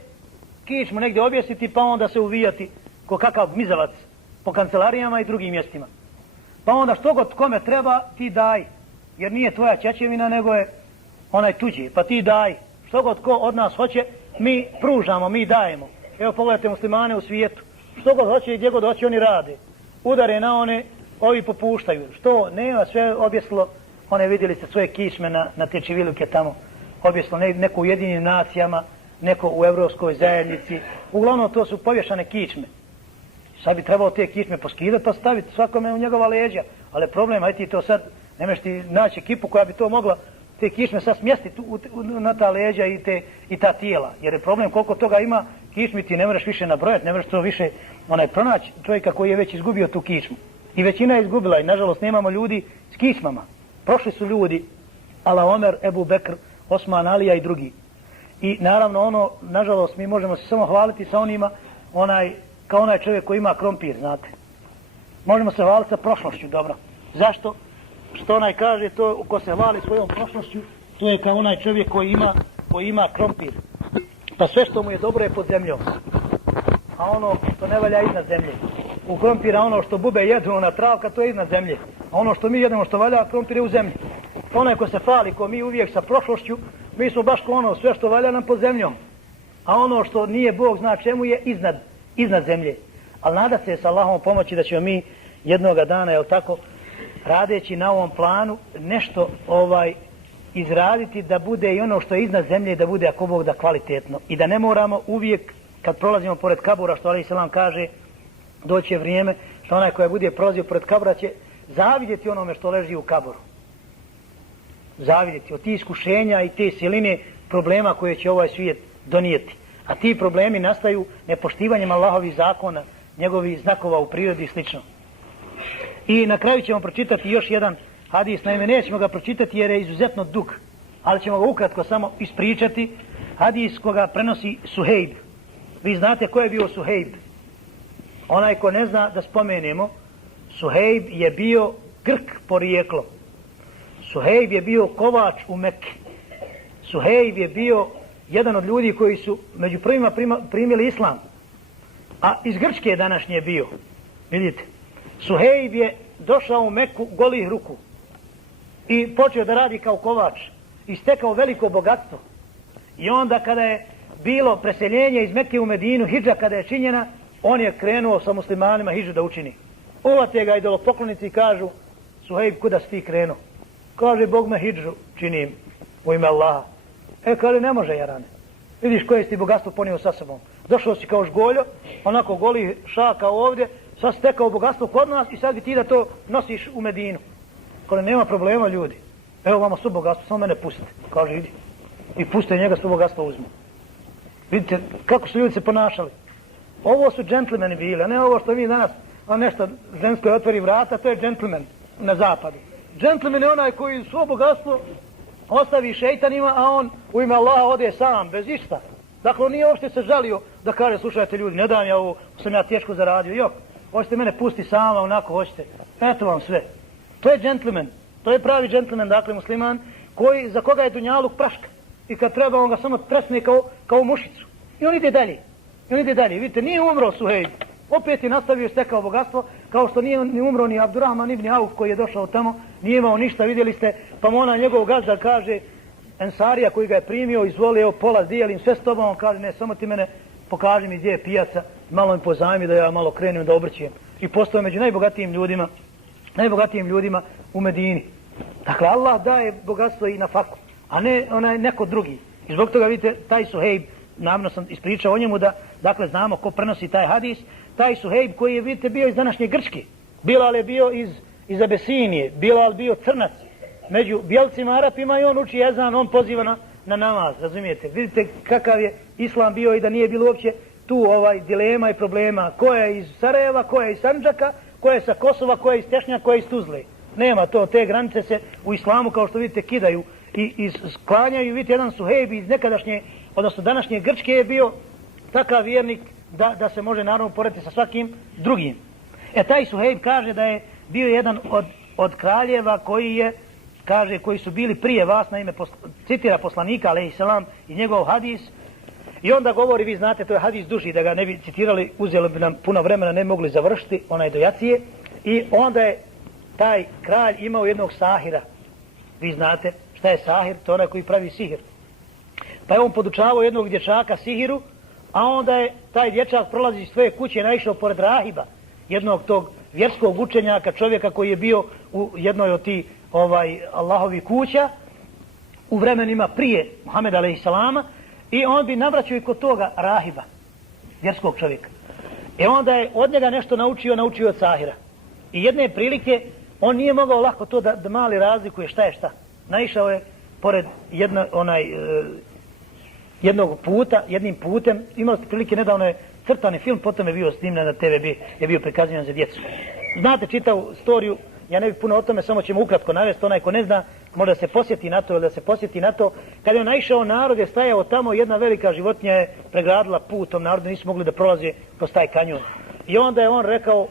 kičmu negdje objesiti pa onda se uvijati ko kakav mizavac po kancelarijama i drugim mjestima. Pa onda što god kome treba ti daj, jer nije tvoja čečevina nego je onaj tuđi, pa ti daj. Što god ko od nas hoće, mi pružamo, mi dajemo. Evo pogledajte muslimane u svijetu, što god hoće i gdje god hoće oni rade. Udare na one, ovi popuštaju. Što nema, sve objeslo, one vidjeli ste svoje kičme na te čiviluke tamo, objeslo neko u Ujedinjenim nacijama, neko u Europskoj zajednici. Uglavnom to su povješane kičme. Sad bi trebalo te kičme poskidati pa staviti svakome u njegova leđa. Ali problem, aj ti to sad, nemaš ti naći ekipu koja bi to mogla te kičme sad smjestiti na ta leđa i ta tijela. Jer je problem koliko toga ima kičmi ti ne možeš više nabrojati, ne možeš to više pronaći čovjeka koji je već izgubio tu kičmu. I većina je izgubila i nažalost nemamo ljudi s kičmama. Prošli su ljudi, ala Omer, Ebu Bekr, Osman, Alija i drugi. I naravno nažalost mi možemo se samo hvaliti sa onima, kao onaj čovjek koji ima krompir, znate. Možemo se hvaliti sa prošlošću, dobro. Zašto? Što onaj kaže, to ko se hvali svojom prošlošću, to je kao onaj čovjek koji ima krompir. Pa sve što mu je dobro je pod zemljom. A ono što ne valja iznad zemlje. U krompira ono što bube jedu, ona travka, to je iznad zemlje. A ono što mi jedemo što valja, krompir je u zemlji. Onaj ko se fali, ko mi uvijek sa prošlošću, mi smo baš ko sve što valja nam pod zemljom. A ono što nije Bog zna čemu je iznad zemlje. Ali nada se s Allahom pomoći da ćemo mi jednoga dana, jel tako, radeći na ovom planu, nešto izraditi da bude i ono što je iznad zemlje, da bude ako Bog da kvalitetno. I da ne moramo uvijek, kad prolazimo pored kabura, što alejhi selam kaže, doće vrijeme što onaj koji bude prolazio pored kabura će zavidjeti onome što leži u kaburu. Zavidjeti od tih iskušenja i te siline problema koje će ovaj svijet donijeti. A ti problemi nastaju nepoštivanjem Allahovih zakona, njegovih znakova u prirodi i slično. I na kraju ćemo pročitati još jedan hadis, naime nećemo ga pročitati jer je izuzetno dug, ali ćemo ga ukratko samo ispričati. Hadis koga prenosi Suhejb. Vi znate ko je bio Suhejb? Onaj ko ne zna da spomenemo, Suhejb je bio Grk porijeklo. Suhejb je bio kovač u Mekke. Suhejb je bio jedan od ljudi koji su među prvima primili islam. A iz Grčke današnje bio. Vidite, Suhejb je došao u Meku golih ruku i počeo da radi kao kovač i stekao veliko bogatstvo. I onda kada je bilo preseljenje iz Mekke u Medinu, hidža kada je činjena, on je krenuo sa muslimanima hidžu da učini. Uvate ga idolopoklonici i kažu, Suhejb, kuda si ti krenuo? Kaže, Bog me hidžu činim u ime Allaha. Kaže, ne može, jarane. Vidiš koje si ti bogatstvo ponio sa sobom. Došao si kao žgoljo, onako goli šaka ovdje, sad stekao bogatstvo kod nas i sad bi ti da to nosiš u Medinu. Kaže, nema problema ljudi. Evo vama su bogatstvo, samo mene pustite. Kaže, idi. I puste njega, svo bogatstvo uzmu. Vidite kako su ljudi se ponašali. Ovo su džentlmeni bili, a ne ovo što mi danas, a nešto žensko je otvori vrata, to je džentlmen na zapadu. Džentlmen je onaj koji svo bogatstvo ostavi šeitanima, a on u ime Allaha ode sam, bez išta. Dakle, on nije uopšte se žalio da kaže, slušajte ljudi, ne dam ja ovo, sam ja teško zaradio, jok, hoćete mene pusti sama, onako hoćete, eto vam sve. To je džentlmen, to je pravi džentlmen, dakle musliman, za koga je dunjaluk praška. I kad treba, on ga samo tresne kao mušicu. I on ide dalje. Vidite, nije umro Suhejb. Opet je nastavio stekao bogatstvo, kao što nije ni umro ni Abdurrahman ibn Auf koji je došao tamo, nije imao ništa, vidjeli ste, pa mu ona njegov gazda kaže, Ensarija koji ga je primio, izvoli, evo pola dijelim sve s tobom, on kaže, ne, samo ti mene pokaži mi gdje je pijaca, malo mi pozajmi da ja malo krenem da obrćujem. I postao među najbogatijim ljudima u Medini. Dakle, Allah daje bogatstvo i na faku, a ne onaj neko drugi. I zbog toga vidite, taj Suhejb, namjerno sam ispričao o njemu da, dakle, znamo ko prenosi taj hadis, taj Suhejb koji je, vidite, bio iz današnje Grčke. Bilal je bio iz Abesinije, Bilal bio crnac. Među bijelcima Arapima i on uči ezan, on poziva na namaz, razumijete? Vidite kakav je islam bio i da nije bilo uopće tu dilema i problema. Ko je iz Sarajeva, ko je iz Sandžaka, ko je sa Kosova, ko je iz Tešnja, ko je iz Tuzle. Nema to, te granice se u islamu, kao što vidite, kidaju i sklanjaju. Vidite, jedan Suhejb iz nekadašnje, odnosno današnje Grčke je bio takav vjernik da se može naravno porediti sa svakim drugim. Taj Suhejb kaže da je bio jedan od kraljeva koji su bili prije vas, naime citira poslanika alejselam i njegov hadis, i onda govori, vi znate, to je hadis duži, da ga ne bi citirali, uzelo bi nam puno vremena, ne mogli završiti, onaj do jacije, i onda je taj kralj imao jednog sahira. Vi znate šta je sahir, to je onaj koji pravi sihir. Pa je on podučavao jednog dječaka sihiru, a onda je taj dječak prolazi iz svoje kuće naišao pored rahiba, jednog tog vjerskog učenjaka, čovjeka koji je bio u jednoj od tih Allahovi kuća u vremenima prije Muhameda alejselama, i on bi navraćao i kod toga rahiba, vjerskog čovjeka. Onda je od njega nešto naučio od sahira. I jedne prilike on nije mogao lako to da mali razlikuje šta je šta. Naišao je pored jednog puta, jednim putem, imali ste prilike, nedavno je crtani film, potom je bio snimljen na TVB, je bio prikazivan za djecu. Znate čitavu storiju, ja ne bih puno o tome, samo ćemo ukratko navesti, onaj ko ne zna, možda se posjeti na to ili da se posjeti na to. Kada je naišao narod, je stajao tamo, jedna velika životinja je pregradila put tom narodu, nisu mogli da prolaze kroz taj kanjon. I onda je on rekao,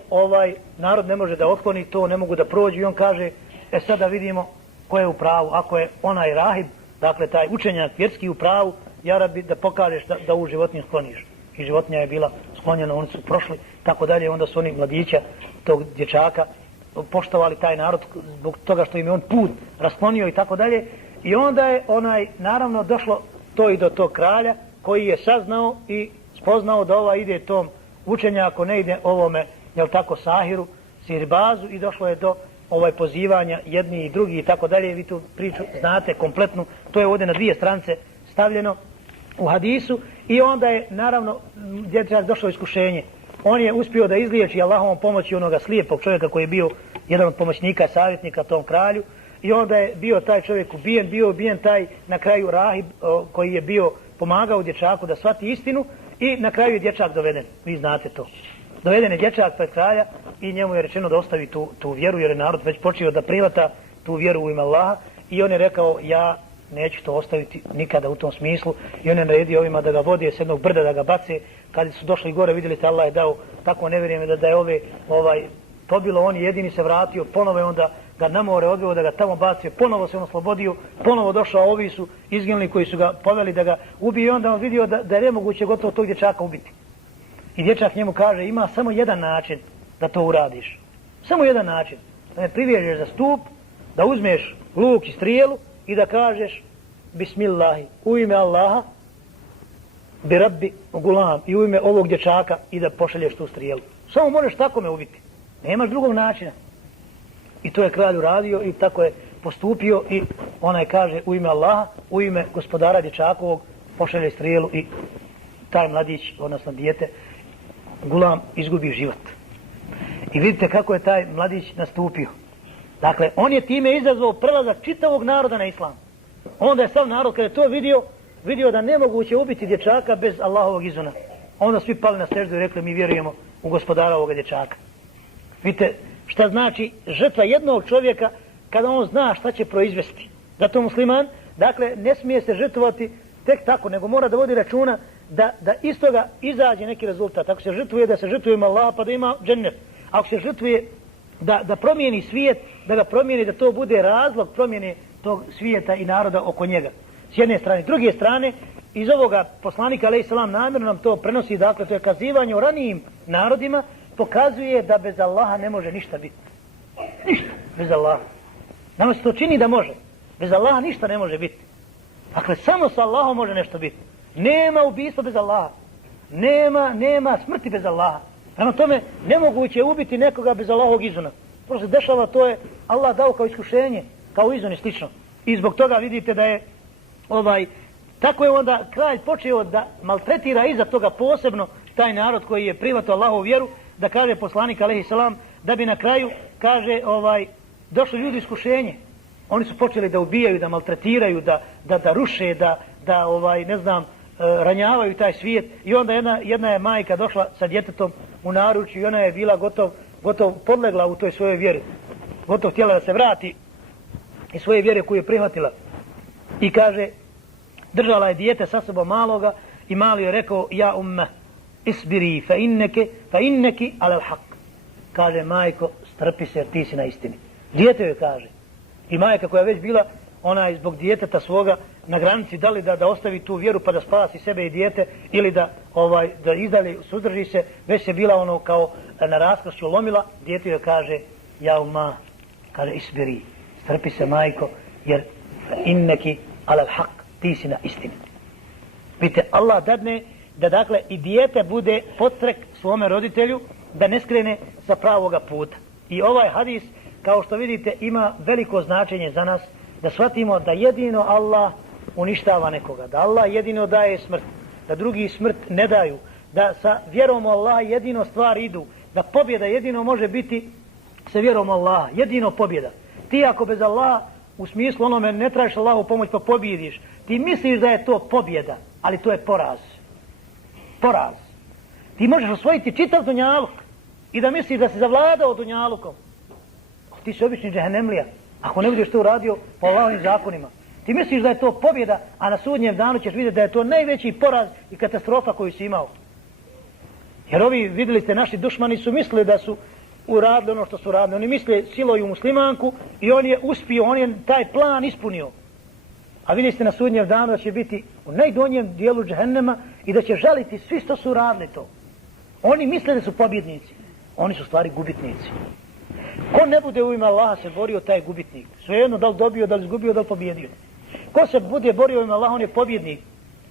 narod ne može da otkloni to, ne mogu da prođu, i on kaže, sada vidimo ko je u pravu. Ako je onaj rahib, dakle taj učenjak vjerski u pravu, ja rabi da pokažeš da ovu životinju skloniš. I životinja je bila sklonjena, oni su prošli, tako dalje, onda su oni mladića, tog dječaka, poštovali taj narod zbog toga što im je on put rasklonio i tako dalje. I onda je naravno došlo to i do tog kralja koji je saznao i spoznao da ide tom učenjaku, ne ide ovome, jel tako, sahiru, sihirbazu, i došlo je do pozivanja jedni i drugi i tako dalje. Vi tu priču znate kompletnu, to je ovdje na 2 stranice stavljeno u hadisu. I onda je naravno dječak došlo iskušenje. On je uspio da izliječi Allahovom pomoći onoga slijepog čovjeka koji je bio jedan od pomoćnika, savjetnika tom kralju, i onda je bio taj čovjek ubijen, bio ubijen taj na kraju rahib koji je bio pomagao dječaku da shvati istinu, i na kraju je dječak doveden. Vi znate to. Doveden je dječak pred kralja i njemu je rečeno da ostavi tu vjeru, jer je narod već počeo da prihvata tu vjeru u ime Allaha, i on je rekao, ja neću to ostaviti nikada u tom smislu, i on je naredio ovima da ga vode s jednog brda, da ga bace. Kad su došli gore, vidjeli ste, Allah je dao tako nevjerujem da je pobilo, on je jedini se vratio, ponovo je onda ga na more odveo da ga tamo bacio, ponovo se on oslobodio, ponovo došao, ovi su izginuli koji su ga poveli da ga ubiju, i onda on vidio da je nemoguće gotovo tog dječaka ubiti. I dječak njemu kaže, ima samo jedan način da to uradiš. Samo jedan način. Da me privežeš za stup, da uzmeš luk i strijelu i da kažeš Bismillahi, u ime Allaha, bi rabbi gulam, i u ime ovog dječaka, i da pošalješ tu strijelu. Samo možeš tako me ubiti. Nemaš drugog načina. I to je kralj uradio i tako je postupio, i onaj kaže u ime Allaha, u ime gospodara dječakovog, pošalje strijelu, i taj mladić, odnosno dijete, gulam, izgubi život. I vidite kako je taj mladić nastupio. Dakle, on je time izazvao prelazak čitavog naroda na islam. Onda je sav narod, kada je to vidio da nemoguće ubiti dječaka bez Allahovog izuna. Onda svi pali na seždu i rekli, mi vjerujemo u gospodara ovoga dječaka. Vidite šta znači žrtva jednog čovjeka kada on zna šta će proizvesti. Zato musliman, dakle, ne smije se žrtvovati tek tako, nego mora da vodi računa da iz toga izađe neki rezultat. Ako se žrtvuje, da se žrtvuje Allah, pa da ima džennet. Ako se žrtvuje da promijeni svijet, da ga promijeni, da to bude razlog promjene tog svijeta i naroda oko njega. S jedne strane. S druge strane, iz ovoga poslanika alejselam namjerno nam to prenosi, dakle, to je kazivanje o ranijim narodima, pokazuje da bez Allaha ne može ništa biti. Ništa bez Allaha. Nama se to čini da može. Bez Allaha ništa ne može biti. Dakle, samo sa Allahom može nešto biti. Nema ubistva bez Allaha. Nema smrti bez Allaha. Prema tome, nemoguće je ubiti nekoga bez Allahovog izuna. Prosto se dešava, to je Allah dao kao iskušenje, kao izun i slično. I zbog toga vidite da je tako je onda kralj počeo da maltretira iza toga posebno taj narod koji je prihvatio Allahovu vjeru, da kaže poslanik alejselam, da bi na kraju, kaže, došli ljudi iskušenje. Oni su počeli da ubijaju, da maltretiraju, da ruše, da ne znam, ranjavaju taj svijet. I onda jedna je majka došla sa djetetom u naručju i ona je bila gotov podlegla u toj svojoj vjeri. Gotov htjela da se vrati iz svoje vjere koju je prihvatila. I kaže, držala je dijete sa sobom maloga i mali je rekao, ja umma, isbiri fa inneki alal haq. Kaže, majko, strpi se jer ti si na istini. Dijete joj kaže. I majka koja je već bila, ona je zbog djeteta svoga na granici da li da ostavi tu vjeru pa da spasi sebe i dijete ili da izdali, suzdrži se, već je bila ono kao na raskršću lomila, dijete joj kaže, ja umma, kaže, isbiri, strpi se majko, jer inneki alal haq, ti si na istini. Vidite, Allah dadne da dakle i dijete bude podstrek svome roditelju da ne skrene sa pravoga puta. I ovaj hadis, kao što vidite, ima veliko značenje za nas, da shvatimo da jedino Allah uništava nekoga, da Allah jedino daje smrt, da drugi smrt ne daju, da sa vjerom u Allaha jedino stvari idu, da pobjeda jedino može biti sa vjerom u Allaha, jedino pobjeda. Ti ako bez Allaha, u smislu onome ne tražiš Allahu pomoć pa pobjediš, ti misliš da je to pobjeda, ali to je poraz. Poraz. Ti možeš osvojiti čitav dunjaluk i da misliš da si zavladao dunjalukom. Ti si obični džehennemlija, ako ne budeš to uradio po Allahovim zakonima. Ti misliš da je to pobjeda, a na sudnjem danu ćeš vidjeti da je to najveći poraz i katastrofa koju si imao. Jer ovi, vidjeli ste, naši dušmani su mislili da su uradili ono što su radili. Oni misle siluju muslimanku i on je uspio, on je taj plan ispunio. A vidjeli ste na sudnjem danu da će biti u najdonjem dijelu džehennema i da će žaliti svi što su radili to. Oni misle da su pobjednici, oni su stvari gubitnici. Ko ne bude u ime Allaha se borio, taj je gubitnik. Svejedno da li dobio, da li izgubio, da li pobjedio. Ko se bude borio u ime Allaha, on je pobjednik.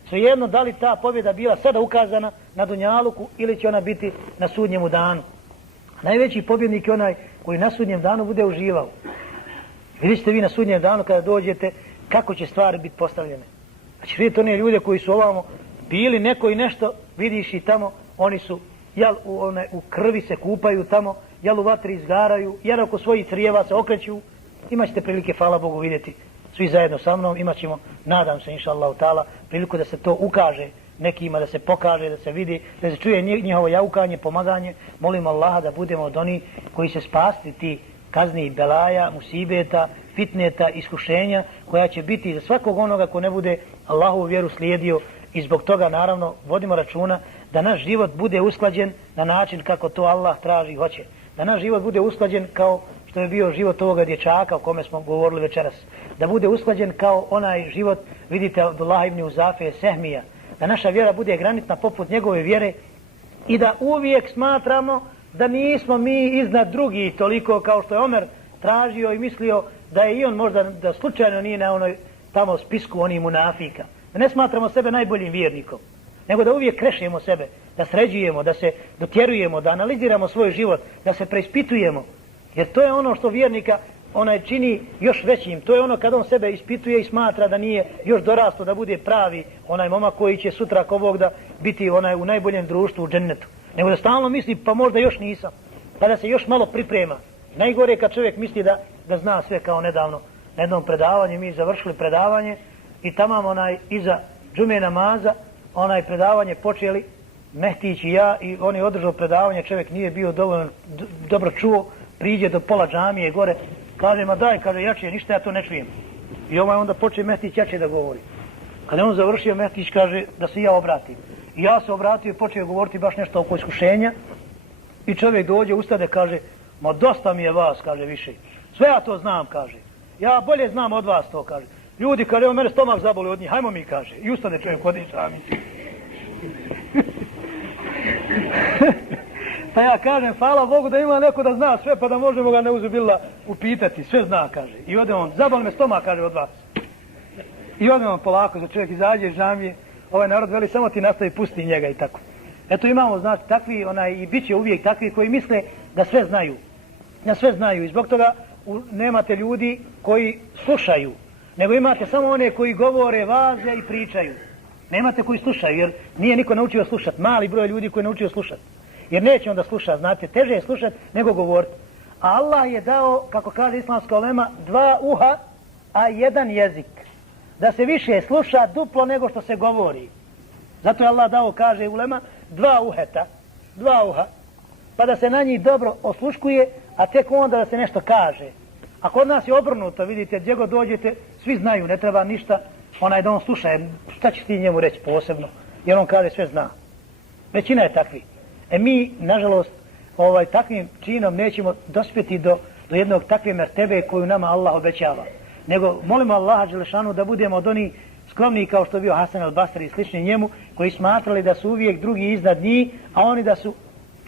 Svejedno da li ta pobjeda bila sada ukazana na dunjaluku ili će ona biti na sudnjemu danu. Najveći pobjednik je onaj koji na sudnjem danu bude uživao. Vidite ste vi na sudnjem danu kada dođete kako će stvari biti postavljene. Znači vidite one ljude koji su ovamo bili neko i nešto, vidiš i tamo, oni su jel u krvi se kupaju tamo, jel u vatri izgaraju, jel oko svojih crijeva se okreću. Imaćete prilike, hvala Bogu, vidjeti svi zajedno sa mnom. Imaćemo, nadam se, inša Allahu ta'ala, priliku da se to ukaže nekima, da se pokaže, da se vidi, da se čuje njihovo jaukanje, pomaganje. Molim Allaha da budemo od onih koji se spasti ti kazni, belaja, musibeta, fitneta, iskušenja koja će biti za svakog onoga ko ne bude Allahovu vjeru slijedio. I zbog toga naravno vodimo računa da naš život bude usklađen na način kako to Allah traži i hoće. Da naš život bude usklađen kao što je bio život ovoga dječaka o kome smo govorili večeras. Da bude usklađen kao onaj život, vidite, Abdullah ibn Uzafe Sehmija. Da naša vjera bude granitna poput njegove vjere i da uvijek smatramo da nismo mi iznad drugih toliko kao što je Omer tražio i mislio da je i on možda, da slučajno nije na onoj tamo spisku onih munafika. Da ne smatramo sebe najboljim vjernikom, nego da uvijek krešimo sebe, da sređujemo, da se dotjerujemo, da analiziramo svoj život, da se preispitujemo. Jer to je ono što vjernika onaj čini još većim. To je ono kad on sebe ispituje i smatra da nije još dorasto da bude pravi onaj momak koji će sutra ako Bog da biti onaj u najboljem društvu u džennetu. Nego da stalno misli pa možda još nisam. Pa da se još malo priprema. Najgore je kad čovjek misli da zna sve, kao nedavno. Na jednom predavanju mi završili predavanje i tamam onaj iza džume namaza onaj predavanje počeli Mehtić i ja i on je održao predavanje, čovjek nije bio dovoljno dobro čuo, priđe do pola džamije gore, kaže ma daj, kaže jače, ništa ja to ne čujem. I ovaj onda počne Mehtić jače da govori. Kada on završio, Mehtić kaže da se ja obratim. I ja se obratio i počeo govoriti baš nešto oko iskušenja i čovjek dođe, ustade, kaže ma dosta mi je vas, kaže više. Sve ja to znam, kaže. Ja bolje znam od vas to, kaže. Ljudi, kaže, evo mene stomak zaboli od njih, hajmo mi, kaže. I ustade čovjek kod njih sami. Pa ja kažem, hvala Bogu da ima neko da zna sve, pa da možemo ga neuzubila upitati. Sve zna, kaže. I ode on, zaboli me stomak, kaže, od vas. I ode on polako, za čovjek izađe iz džamije, ovaj narod veli, samo ti nastavi, pusti njega i tako. Eto imamo, znači, takvi, i bit će uvijek takvi koji misle da sve znaju. Da sve znaju. I zbog toga nemate ljudi koji slušaju, nego imate samo one koji govore, vaze i pričaju. Nemate koji slušaju, jer nije niko naučio slušati. Mali broj ljudi koji je naučio slušati. Jer neće onda slušati, znate, teže je slušati nego govoriti. A Allah je dao, kako kaže islamska ulema, 2 uha, a 1 jezik. Da se više sluša duplo nego što se govori. Zato je Allah dao, kaže ulema, dva uha, pa da se na njih dobro osluškuje, a tek onda da se nešto kaže. A kod nas je obrnuto, vidite, gdje god dođete, svi znaju, ne treba ništa, onaj da on sluša, šta ćeš ti njemu reći posebno, jer on kaže sve zna. Većina je takvi. Mi, nažalost, takvim činom nećemo dospjeti do jednog takve mertebe koju nama Allah obećava. Nego molimo Allaha dželešanu da budemo od onih skromniji kao što je bio Hasan al-Basri i slični njemu, koji smatrali da su uvijek drugi iznad njih, a oni da su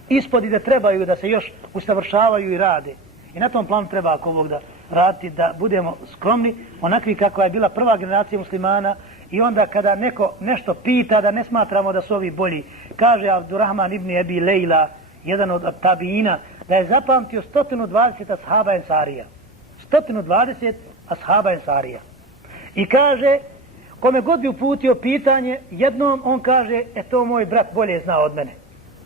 ispod i da trebaju da se još usavršavaju i rade. I na tom planu treba, ako Bog da, raditi, da budemo skromni, onakvi kako je bila prva generacija muslimana, i onda kada neko nešto pita, da ne smatramo da su ovi bolji. Kaže Abdurrahman ibn Abi Lejla, jedan od tabiina, da je zapamtio 120 ashaba ensarija. 120 ashaba ensarija. I kaže, kome god bi uputio pitanje, jednom on kaže, to moj brat bolje zna od mene.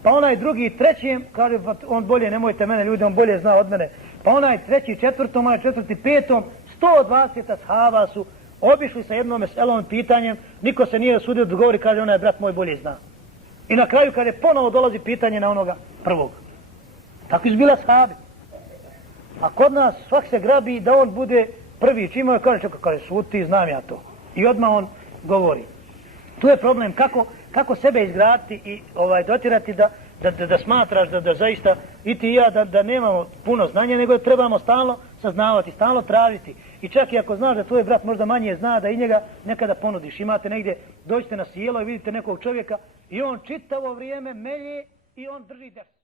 Pa onaj drugi trećem, kaže, on bolje, nemojte mene ljudi, on bolje zna od mene. Pa onaj treći četvrtom, onaj četvrti petom, 120 ashaba su obišli sa jednom meselom pitanjem, niko se nije usudio da govori, kaže, onaj brat moj bolje zna. I na kraju kada ponovo dolazi pitanje na onoga prvog. Tako su bila ashabi. A kod nas svak se grabi da on bude prvi. Čim je kaže, čekaj, kaže, šuti, znam ja to. I odmah on govori. Tu je problem kako sebe izgraditi i dotirati da smatraš da zaista i ti i ja da nemamo puno znanja, nego trebamo stalno saznavati, stalno tražiti. I čak i ako znaš da tvoj brat možda manje zna, da i njega nekada ponudiš. Imate negdje, dođete na sjelo i vidite nekog čovjeka i on čitavo vrijeme melje i on drži ders.